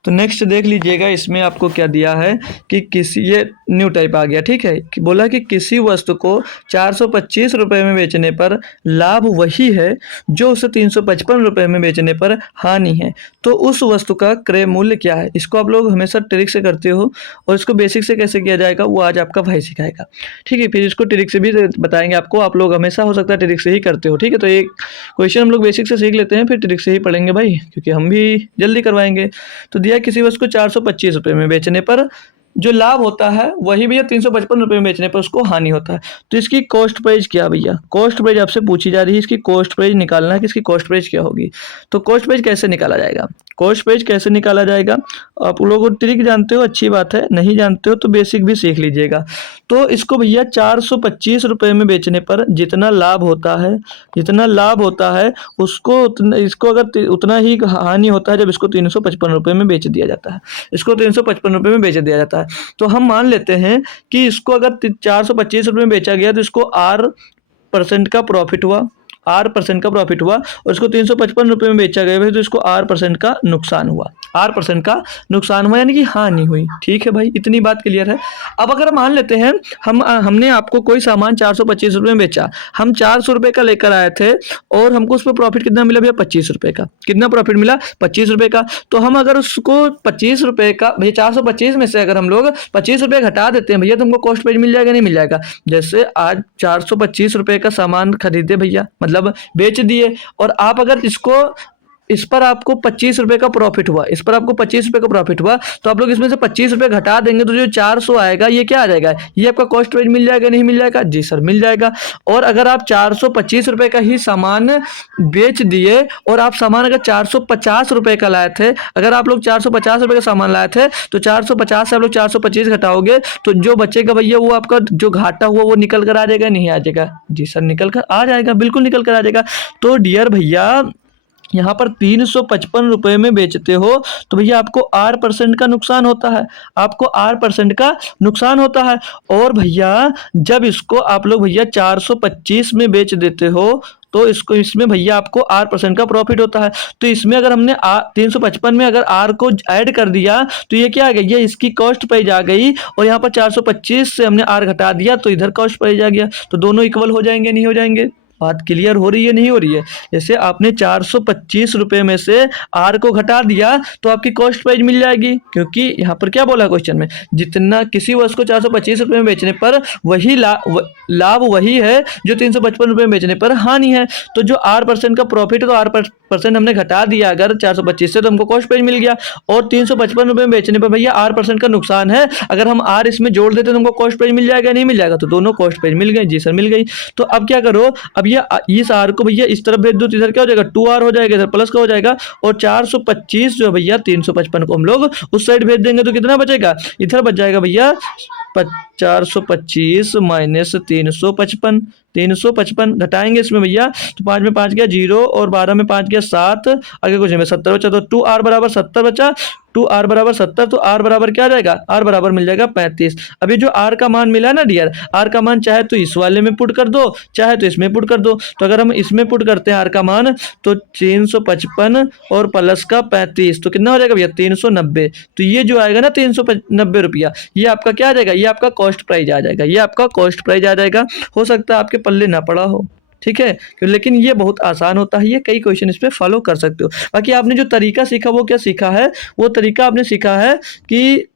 तो नेक्स्ट देख लीजिएगा, इसमें आपको क्या दिया है कि किसी, ये न्यू टाइप आ गया, ठीक है, कि बोला कि किसी वस्तु को 425 रुपये में बेचने पर लाभ वही है जो उसे 355 रुपये में बेचने पर हानि है, तो उस वस्तु का क्रय मूल्य क्या है। इसको आप लोग हमेशा ट्रिक से करते हो, और इसको बेसिक से कैसे किया जाएगा वो आज आपका भाई सिखाएगा, ठीक है। फिर इसको ट्रिक से भी बताएंगे आपको, आप लोग हमेशा हो सकता है ट्रिक से ही करते हो, ठीक है। तो एक क्वेश्चन हम लोग बेसिक से सीख लेते हैं, फिर ट्रिक से ही पढ़ेंगे भाई, क्योंकि हम भी जल्दी करवाएंगे। तो किसी वस्तु को 425 रुपये में बेचने पर जो लाभ होता है वही भैया 355 रुपये में बेचने पर उसको हानि होता है। तो इसकी कॉस्ट प्राइस क्या भैया, कॉस्ट प्राइस आपसे पूछी जा रही है, इसकी कॉस्ट प्राइस निकालना है कि इसकी कॉस्ट प्राइस क्या होगी। तो कॉस्ट प्राइस कैसे निकाला जाएगा, कॉस्ट प्राइस कैसे निकाला जाएगा, आप लोग ट्रिक जानते हो अच्छी बात है, नहीं जानते हो तो बेसिक भी सीख लीजिएगा। तो इसको भैया 425 रुपये में बेचने पर जितना लाभ होता है, जितना लाभ होता है उसको इसको अगर उतना ही हानि होता है जब इसको 355 रुपये में बेच दिया जाता है, इसको 355 रुपये में बेच दिया जाता है। तो हम मान लेते हैं कि इसको अगर 425 रुपये में बेचा गया तो इसको R% का प्रॉफिट हुआ, R% का प्रॉफिट हुआ, और इसको 355 रुपये में बेचा गया तो इसको R% का नुकसान हुआ, R% का नुकसान हुआ यानी कि हानि हुई, ठीक है भाई, इतनी बात क्लियर है। अब अगर मान लेते हैं हमने आपको कोई सामान 425 रुपये में बेचा, हम 400 रुपये का लेकर आए थे, और हमको उस पर प्रॉफिट कितना मिला भैया 25 रुपये का, कितना प्रॉफिट मिला 25 रुपये का। तो हम अगर उसको 25 रुपये का भैया 425 में से अगर हम लोग 25 रुपये घटा देते हैं भैया, तो हमको कॉस्ट प्राइस मिल जाएगा नहीं मिल जाएगा। जैसे आज 425 रुपये का सामान खरीदे भैया, मतलब बेच दिए, और आप अगर इसको इस पर आपको 25 रुपये का प्रॉफिट हुआ, इस पर आपको 25 रुपये का प्रॉफिट हुआ, तो आप लोग इसमें से 25 रुपये घटा देंगे तो जो 400 आएगा ये क्या आ जाएगा, ये आपका कॉस्ट प्राइस मिल जाएगा नहीं मिल जाएगा, जी सर मिल जाएगा। और अगर आप 425 रुपये का ही सामान बेच दिए, और आप सामान अगर 450 रुपये का लाए थे, अगर आप लोग 450 रुपये का सामान लाए थे, तो 450 से आप लोग 425 घटाओगे तो जो बचेगा भैया वो आपका जो घाटा हुआ वो निकल कर आ जाएगा नहीं आ जाएगा, जी सर निकल कर आ जाएगा, बिल्कुल निकल कर आ जाएगा। तो डियर भैया यहाँ पर 355 रुपये में बेचते हो तो भैया आपको R% का नुकसान होता है, आपको R% का नुकसान होता है। और भैया जब इसको आप लोग भैया 425 में बेच देते हो तो इसको इसमें भैया आपको R% का प्रॉफिट होता है। तो इसमें अगर हमने 355 में अगर R को ऐड कर दिया तो ये क्या आ गया, ये इसकी कॉस्ट प्राइस आ गई, और यहाँ पर 425 से हमने R घटा दिया तो इधर कॉस्ट प्राइस आ गया। तो दोनों इक्वल हो जाएंगे, नहीं हो जाएंगे? बात क्लियर हो रही है, नहीं हो रही है? जैसे आपने 425 रुपये में से आर को घटा दिया तो आपकी कॉस्ट प्राइस मिल जाएगी, क्योंकि यहाँ पर क्या बोला क्वेश्चन में, जितना किसी वस्तु को 425 रुपये में बेचने पर वही लाभ वही है जो 355 रुपये में बेचने पर हानि है। तो जो R% का प्रॉफिट है तो R% हमने घटा दिया अगर 425 से, तो हमको कॉस्ट प्राइस मिल गया। और 355 रुपये में बेचने पर भैया R% का नुकसान है, अगर हम R इसमें जोड़ देते तो हमको कॉस्ट प्राइस मिल जाएगा, नहीं मिल जाएगा? तो दोनों कॉस्ट प्राइस मिल गई। जी सर मिल गई। तो अब क्या करो, अब ये इस R को भैया इस तरफ भेज दो तो इधर क्या हो जाएगा, 2R हो जाएगा, इधर प्लस का हो जाएगा। और 425 जो भैया 355 को हम लोग उस साइड भेज देंगे तो कितना बचेगा, इधर बच जाएगा भैया 425 माइनस 355 घटाएंगे इसमें भैया, तो 5 में 5 गया 0 और 12 में 5 गया 7, आगे कुछ नहीं, 70 बचा। तो 2R बराबर 70 बचा, 2R बराबर 70, तो R बराबर क्या आ जाएगा, R बराबर मिल जाएगा 35। अभी जो R का मान मिला ना डियर, R का मान चाहे तो इस वाले में पुट कर दो चाहे तो इसमें पुट कर दो। तो अगर हम इसमें पुट करते हैं R का मान तो 355 और प्लस का 35 तो कितना हो जाएगा भैया 390। तो ये जो आएगा ना 390 रुपया, ये आपका क्या आ जाएगा, ये आपका कॉस्ट प्राइस आ जाएगा, ये आपका कॉस्ट प्राइस आ जाएगा। हो सकता है आपके पल्ले ना पड़ा हो, ठीक है, लेकिन ये बहुत आसान होता है, ये कई क्वेश्चन इस पे फॉलो कर सकते हो। बाकी आपने जो तरीका सीखा वो क्या सीखा है, वो तरीका आपने सीखा है कि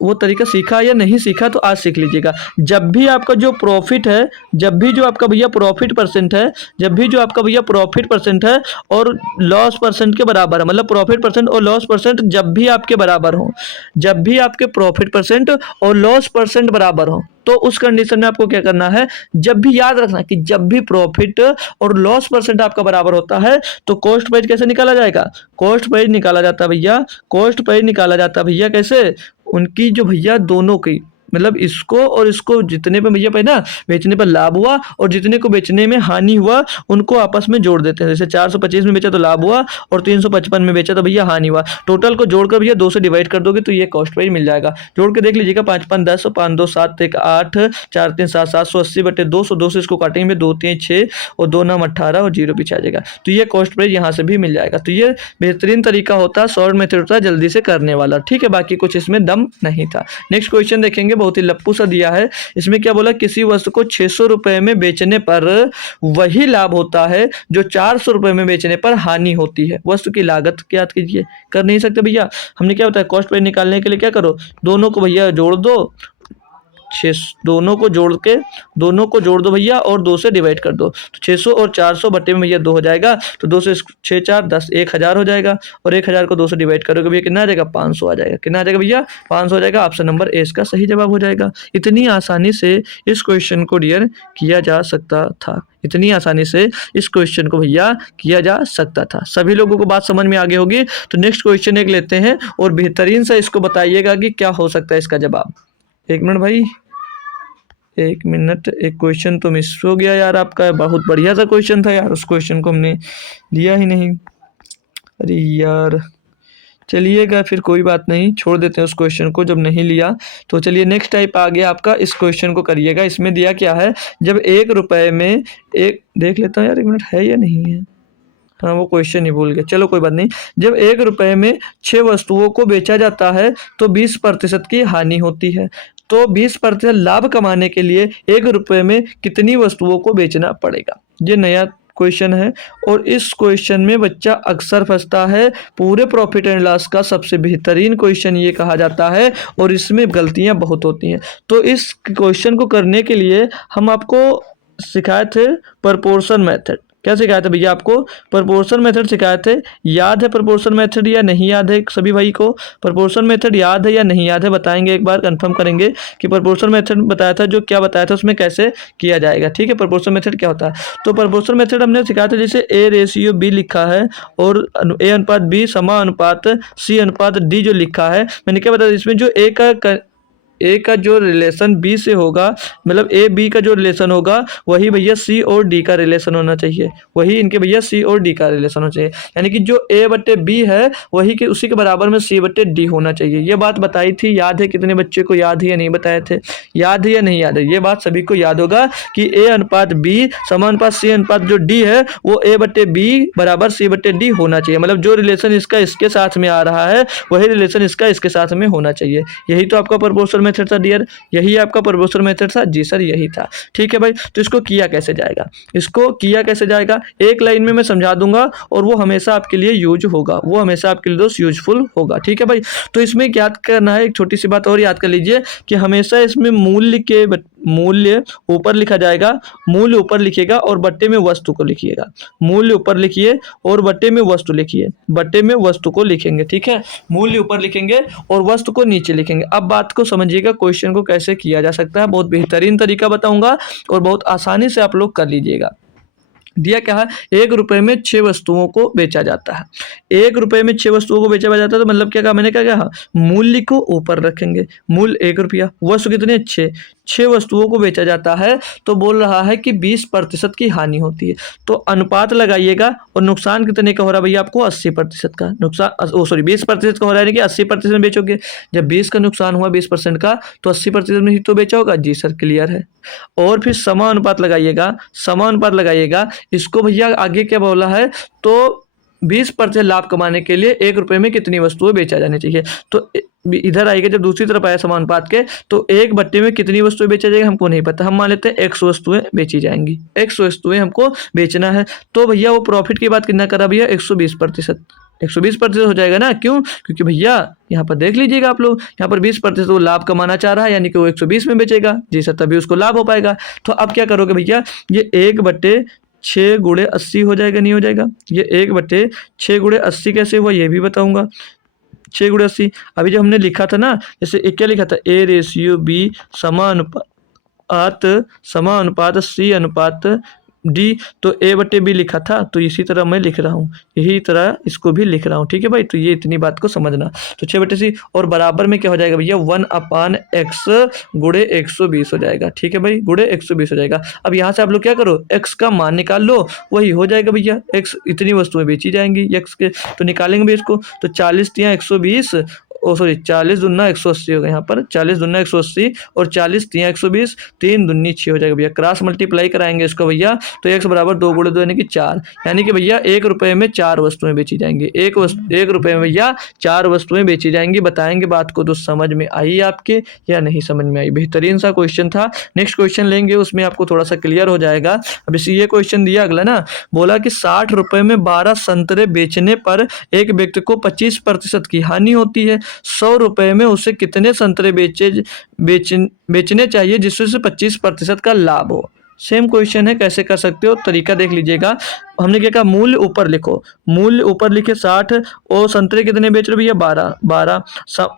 वो तरीका सीखा या नहीं सीखा तो आज सीख लीजिएगा। जब भी आपका जो प्रॉफिट है, जब भी जो आपका भैया प्रॉफिट परसेंट है, जब भी जो आपका भैया प्रॉफिट परसेंट है और लॉस परसेंट के बराबर है, मतलब प्रॉफिट परसेंट और लॉस परसेंट जब भी आपके बराबर हो, जब भी आपके प्रॉफिट परसेंट और लॉस परसेंट बराबर हो, तो उस कंडीशन में आपको क्या करना है, जब भी याद रखना कि जब भी प्रॉफिट और लॉस परसेंट आपका बराबर होता है तो कॉस्ट प्राइस कैसे निकाला जाएगा, कॉस्ट प्राइस निकाला जाता है भैया, कॉस्ट प्राइस निकाला जाता है भैया कैसे, उनकी जो भैया दोनों की, मतलब इसको और इसको जितने पे भैया पे ना बेचने पर लाभ हुआ और जितने को बेचने में हानि हुआ उनको आपस में जोड़ देते हैं। जैसे 425 में बेचा तो लाभ हुआ और 355 में बेचा तो भैया हानि हुआ, टोटल को जोड़कर भैया 2 से डिवाइड कर दोगे तो ये कॉस्ट प्राइस मिल जाएगा। जोड़ के देख लीजिएगा, 5 5 10, 5 2 7, 1 8, 4 3 7, 780/200, 200 इसको काटेंगे 2 3 6 और 2 9 18 और 0 पीछे आ जाएगा। तो ये कॉस्ट प्राइस यहाँ से भी मिल जाएगा। तो ये बेहतरीन तरीका होता है, शॉर्ट मेथड होता है, जल्दी से करने वाला, ठीक है, बाकी कुछ इसमें दम नहीं था। नेक्स्ट क्वेश्चन देखेंगे, बहुत ही लप्पू सा दिया है। इसमें क्या बोला, किसी वस्तु को 600 रुपए में बेचने पर वही लाभ होता है जो 400 रुपए में बेचने पर हानि होती है। वस्तु की लागत याद कीजिए, कर नहीं सकते भैया, हमने क्या बताया, कॉस्ट प्राइस निकालने के लिए क्या करो, दोनों को भैया जोड़ दो, दोनों को जोड़ दो भैया और 2 से डिवाइड कर दो। तो 600 और 400 बटे में भैया 2 हो जाएगा, तो 2 से 6 4 10, 1000 हो जाएगा, और 1000 को 2 से डिवाइड करोगे भैया कितना आ जाएगा, 500 आ जाएगा। कितना आ जाएगा भैया, 500 हो जाएगा। ऑप्शन नंबर ए इसका सही जवाब हो जाएगा। इतनी आसानी से इस क्वेश्चन को डियर किया जा सकता था, इतनी आसानी से इस क्वेश्चन को भैया किया जा सकता था। सभी लोगों को बात समझ में आ गई होगी। तो नेक्स्ट क्वेश्चन एक लेते हैं और बेहतरीन सा इसको बताइएगा कि क्या हो सकता है इसका जवाब। एक मिनट भाई, एक मिनट, एक क्वेश्चन तो मिस हो गया यार आपका, बहुत बढ़िया सा क्वेश्चन था यार, उस क्वेश्चन को हमने लिया ही नहीं। अरे यार चलिएगा, फिर कोई बात नहीं, छोड़ देते हैं उस क्वेश्चन को जब नहीं लिया। तो चलिए नेक्स्ट टाइप आ गया आपका, इस क्वेश्चन को करिएगा। इसमें दिया क्या है, जब 1 रुपये में एक, देख लेता हूँ यार एक मिनट है या नहीं है, हाँ वो क्वेश्चन ही भूल गया, चलो कोई बात नहीं। जब 1 रुपये में 6 वस्तुओं को बेचा जाता है तो 20% की हानि होती है। तो 20% लाभ कमाने के लिए 1 रुपये में कितनी वस्तुओं को बेचना पड़ेगा। ये नया क्वेश्चन है और इस क्वेश्चन में बच्चा अक्सर फंसता है। पूरे प्रॉफिट एंड लॉस का सबसे बेहतरीन क्वेश्चन ये कहा जाता है और इसमें गलतियां बहुत होती हैं। तो इस क्वेश्चन को करने के लिए हम आपको सिखाए थे प्रोपोर्शन मेथड। क्या सिखाया था भैया आपको, प्रोपोर्शन मेथड सिखाए थे। याद है प्रोपोर्शन मेथड या नहीं याद है सभी भाई को, प्रोपोर्शन मेथड याद है या नहीं याद है, बताएंगे एक बार, कंफर्म करेंगे कि प्रोपोर्शन मेथड बताया था, जो क्या बताया था उसमें कैसे किया जाएगा, ठीक है। प्रोपोर्शन मेथड क्या होता है, तो प्रोपोर्शन मेथड हमने सिखाया था, जैसे A/B लिखा है और A/B = C/D जो लिखा है, मैंने क्या बताया, इसमें जो A का ए का जो रिलेशन बी से होगा, मतलब ए बी का जो रिलेशन होगा वही भैया सी और डी का रिलेशन होना चाहिए, वही इनके भैया सी और डी का रिलेशन होना चाहिए। यानी कि जो ए बट्टे बी है वही के उसी के बराबर में सी बट्टे डी होना चाहिए। ये बात बताई थी, याद है? कितने बच्चे को याद है या नहीं बताए थे? याद है या नहीं याद है? ये बात सभी को याद होगा कि ए अनुपात बी समानुपात सी अनुपात जो डी है वो ए बट्टे बी बराबर सी बट्टे डी होना चाहिए। मतलब जो रिलेशन इसका इसके साथ में आ रहा है वही रिलेशन इसका इसके साथ में होना चाहिए। यही तो आपका प्रोपोर्शनल मेथड था डियर, यही आपका प्रोपोर्शनल मेथड था। जी सर यही था। ठीक है भाई, तो इसको किया कैसे जाएगा? इसको किया कैसे जाएगा एक लाइन में मैं समझा दूंगा और वो हमेशा आपके लिए यूज होगा, वो हमेशा आपके लिए दोस्त यूजफुल होगा। ठीक है भाई, तो इसमें याद करना है, एक छोटी सी बात और याद कर लीजिए कि हमेशा इसमें मूल्य ऊपर लिखा जाएगा, मूल्य ऊपर लिखिएगा और बट्टे में वस्तु को लिखिएगा। मूल्य ऊपर लिखिए और बट्टे में वस्तु लिखिए, बट्टे में वस्तु को लिखेंगे। ठीक है, मूल्य ऊपर लिखेंगे और वस्तु को नीचे लिखेंगे। अब बात को समझिएगा, क्वेश्चन को कैसे किया जा सकता है। बहुत बेहतरीन तरीका बताऊंगा और बहुत आसानी से आप लोग कर लीजिएगा। दिया क्या है, 1 रुपए में 6 वस्तुओं को बेचा जाता है। 1 रुपए में 6 वस्तुओं को बेचा जाता है, तो मतलब क्या कहा मैंने, क्या कहा, मूल्य को ऊपर रखेंगे। मूल्य 1 रुपया, वस्तु कितने, 6 वस्तुओं को बेचा जाता है, तो बोल रहा है कि 20% की हानि होती है। तो अनुपात लगाइएगा और नुकसान कितने का हो रहा है भैया आपको, 80% का नुकसान, 20% का हो रहा है कि 80% में बेचोगे। जब 20 का नुकसान हुआ 20% का, तो 80% में ही तो बेचा होगा। जी सर क्लियर है। और फिर समानुपात लगाइएगा, समानुपात लगाइएगा। इसको भैया आगे क्या बोला है, तो 20% लाभ कमाने के लिए 1 रुपए में कितनी वस्तुएं बेचा जानी चाहिए। तो इधर आएगा, जब दूसरी तरफ आया समानुपात के, तो 1 बट्टे में कितनी वस्तुएं बेचा जाएगा हमको नहीं पता। हम मान लेते हैं 100 वस्तुएं बेची जाएंगी, 100 वस्तुएं हमको बेचना है। तो भैया वो प्रॉफिट की बात कितना करा भैया, 120%। 120% हो जाएगा ना, क्यों? क्योंकि भैया यहाँ पर देख लीजिएगा आप लोग, यहाँ पर 20% वो लाभ कमाना चाह रहा है, यानी कि वो 120 में बेचेगा। जी सर, तभी उसको लाभ हो पाएगा। तो अब क्या करोगे भैया, ये 1/6 गुणे 80 हो जाएगा, नहीं हो जाएगा? ये 1/6 गुणे 80 कैसे हुआ ये भी बताऊंगा। 6 गुणे 80, अभी जो हमने लिखा था ना, जैसे एक क्या लिखा था, A/B समानुपात C अनुपात डी, तो A/B लिखा था, तो इसी तरह मैं लिख रहा हूँ, यही तरह इसको भी लिख रहा हूँ। ठीक है भाई, तो ये इतनी बात को समझना। तो 6/C और बराबर में क्या हो जाएगा भैया, 1/x गुणे 120 हो जाएगा। ठीक है भाई, गुणे 120 हो जाएगा। अब यहाँ से आप लोग क्या करो, x का मान निकाल लो, वही हो जाएगा भैया। x इतनी वस्तुएं बेची जाएंगी x के, तो निकालेंगे भी इसको, तो 40 तिया 120, 40 दूना 180 होगा यहाँ पर, 40 दूना 180 और 40 तिया 120, 3 दूनी 6 हो जाएगा भैया। क्रॉस मल्टीप्लाई कराएंगे इसको भैया, तो x बराबर 2 गुणे 2 यानी कि 4, यानी कि भैया 1 रुपए में 4 वस्तुएं बेची जाएंगी। 1 रुपए में भैया 4 वस्तुएं बेची जाएंगी। बताएंगे बात को, तो समझ में आई आपके या नहीं समझ में आई? बेहतरीन सा क्वेश्चन था। नेक्स्ट क्वेश्चन लेंगे, उसमें आपको थोड़ा सा क्लियर हो जाएगा। अब इसी ये क्वेश्चन दिया अगला ना, बोला कि 60 रुपए में 12 संतरे बेचने पर एक व्यक्ति को 25% की हानि होती है। 100 रुपए में उसे कितने संतरे बेचने चाहिए जिससे उसे 25% का लाभ हो? सेम क्वेश्चन है, कैसे कर सकते हो, तरीका देख लीजिएगा। हमने क्या कहा, मूल्य ऊपर लिखो, मूल्य ऊपर लिखे 60 और संतरे कितने बेच रहे हो भैया, 12।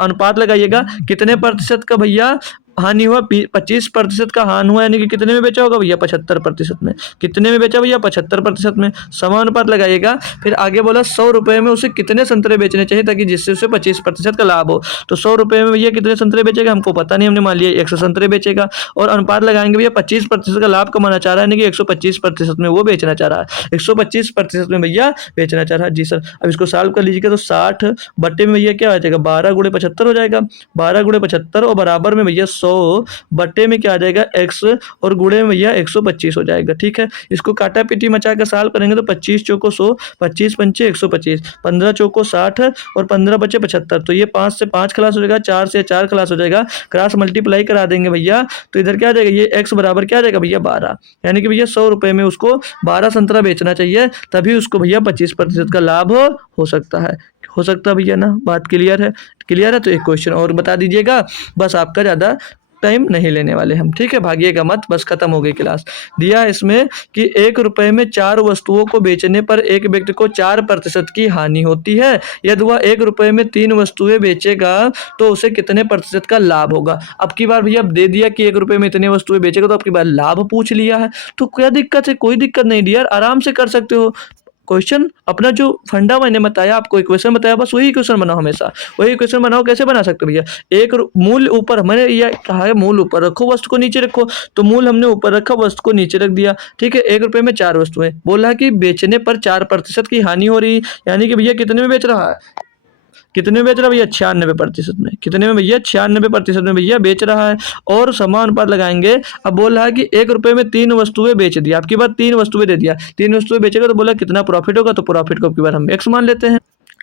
अनुपात लगाइएगा, कितने प्रतिशत का भैया हानि हुआ, 25% का हानि हुआ, यानी कि कितने में बेचा होगा भैया, 75% में। कितने में बेचा भैया, 75% में। समानुपात लगाइएगा, फिर आगे बोला 100 रुपए में उसे कितने संतरे बेचने चाहिए ताकि जिससे उसे 25% का लाभ हो। तो 100 रुपए में भैया कितने संतरे बेचेगा हमको पता नहीं, हमने मान लिया 100 संतरे बेचेगा। और अनुपात लगाएंगे भैया, 25% का लाभ कमाना चाह रहा है, यानी कि 125% में वो बेचना चाह रहा है, 125% में भैया बेचना चाह रहा है। जी सर, अब इसको सॉल्व कर लीजिएगा, तो 60 बट्टे में भैया क्या आ जाएगा, 12 गुणे 75 हो जाएगा। 12 गुणे 75 और बराबर में भैया 100 बट्टे में क्या आ जाएगा, x और गुणे में भैया 125 हो जाएगा। ठीक है, इसको काटा पीटी मचा कर सॉल्व करेंगे तो 25 चौको 100, 25 पंचे 125, 15 चौको 60 और 15 बचे 75। तो ये 5 से 5 खलास हो जाएगा, 4 से 4 खलास हो जाएगा। क्रॉस मल्टीप्लाई करा देंगे भैया, तो इधर क्या आ जाएगा, ये x बराबर क्या आ जाएगा भैया, 12, यानी कि भैया 100 रुपए में उसको 12 संतरा बेचना चाहिए, तभी उसको भैया 25% का लाभ हो सकता है। हो सकता है भैया ना, बात क्लियर है? क्लियर है, तो एक क्वेश्चन और बता दीजिएगा, बस आपका ज़्यादा टाइम नहीं लेने वाले हम। ठीक है, भागिएगा मत, बस खत्म हो गई क्लास। दिया इसमें कि 1 रुपए में 4 वस्तुओं को बेचने पर एक व्यक्ति को 4% की हानि होती है। यदि वह 1 रुपए में 3 वस्तुएं बेचेगा तो उसे कितने प्रतिशत का लाभ होगा? अब की बार भैया दे दिया कि 1 रुपए में इतने वस्तुएं बेचेगा, तो अब की बार लाभ पूछ लिया है, तो क्या दिक्कत है? कोई दिक्कत नहीं डियर, आराम से कर सकते हो। क्वेश्चन अपना जो फंडा मैंने बताया आपको इक्वेशन बताया बस वही इक्वेशन बनाओ हमेशा, वही इक्वेशन बनाओ। कैसे बना सकते हो भैया, एक मूल ऊपर मैंने ये कहा है मूल ऊपर रखो वस्तु को नीचे रखो, तो मूल हमने ऊपर रखा वस्तु को नीचे रख दिया। ठीक है, 1 रुपए में 4 वस्तुएं, बोला कि बेचने पर 4% की हानि हो रही, यानी कि भैया कितने में बेच रहा है, कितने में बेच रहा है भैया 96% में, कितने में भैया 96% में भैया बेच रहा है। और समान अनुपात लगाएंगे, अब बोल रहा है कि 1 रुपए में 3 वस्तुएं बेच दिया, आपकी बात 3 वस्तुएं दे दिया, 3 वस्तुएं बेचेगा तो बोला कितना प्रॉफिट होगा, तो प्रॉफिट को आपकी बार हम एक्स मान लेते हैं,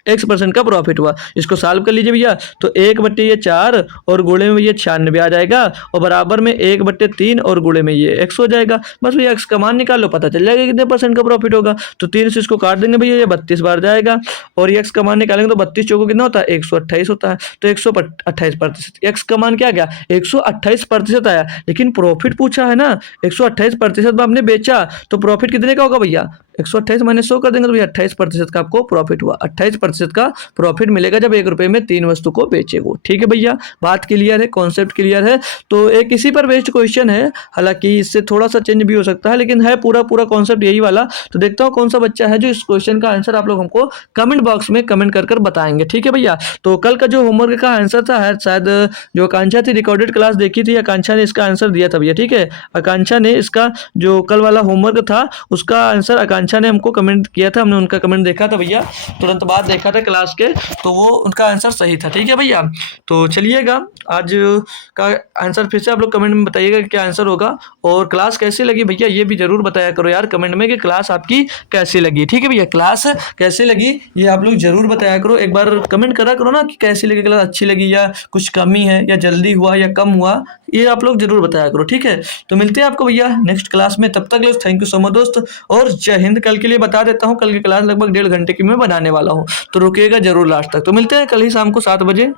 X% का प्रॉफिट हुआ। इसको सॉल्व कर लीजिए भैया, तो 1/4 और गुणे में ये 96 आ जाएगा और बराबर में 1/3 और गुणे में ये x हो जाएगा। बस भैया x का मान निकाल लो, पता चल जाएगा कितने परसेंट का प्रॉफिट होगा। तो 3 से इसको काट देंगे भैया, ये 32 बार जाएगा और ये x का मान निकालेंगे तो 32 चौको कितना होता है 128 होता है, तो 128%। x का मान क्या गया 128% आया, लेकिन प्रॉफिट पूछा है ना, 128% में आपने बेचा तो प्रॉफिट कितने का होगा भैया, 128 माइनस 100 कर देंगे तो भैया 28% का आपको प्रॉफिट हुआ। 28% का प्रॉफिट मिलेगा जब 1 रुपए में 3 वस्तु को बेचेगा। ठीक है भैया, बात क्लियर है, कॉन्सेप्ट क्लियर है। तो एक इसी पर बेस्ड क्वेश्चन है, हालांकि इससे थोड़ा सा चेंज भी हो सकता है, लेकिन है पूरा कॉन्सेप्ट यही वाला। तो देखता हूँ कौन सा बच्चा है जो इस क्वेश्चन का आंसर आप लोग हमको कमेंट बॉक्स में कमेंट कर बताएंगे। ठीक है भैया, तो कल का जो होमवर्क का आंसर था शायद जो आकांक्षा थी, रिकॉर्डेड क्लास देखी थी, आकांक्षा ने इसका आंसर दिया था भैया। ठीक है, आकांक्षा ने इसका जो कल वाला होमवर्क था उसका आंसर आकांक्षा ने हमको कमेंट किया था, हमने उनका कमेंट देखा था भैया, तुरंत बाद देखा था क्लास के, तो वो उनका आंसर सही था। ठीक है भैया, तो चलिएगा आज का आंसर फिर से आप लोग कमेंट में बताइएगा क्या आंसर होगा, और क्लास कैसी लगी भैया ये भी जरूर बताया करो यार कमेंट में कि क्लास आपकी कैसी लगी। ठीक है भैया, क्लास कैसी लगी ये आप लोग जरूर बताया करो, एक बार कमेंट करा करो ना कि कैसी लगी क्लास, अच्छी लगी या कुछ कमी है या जल्दी हुआ या कम हुआ, ये आप लोग जरूर बताया करो। ठीक है, तो मिलते हैं आपको भैया नेक्स्ट क्लास में, तब तक थैंक यू सो मच दोस्त, और जय हिंद। कल के लिए बता देता हूँ, कल की क्लास लगभग 1.5 घंटे की मैं बनाने वाला हूँ, तो रुकिएगा जरूर लास्ट तक। तो मिलते हैं कल ही शाम को 7 बजे।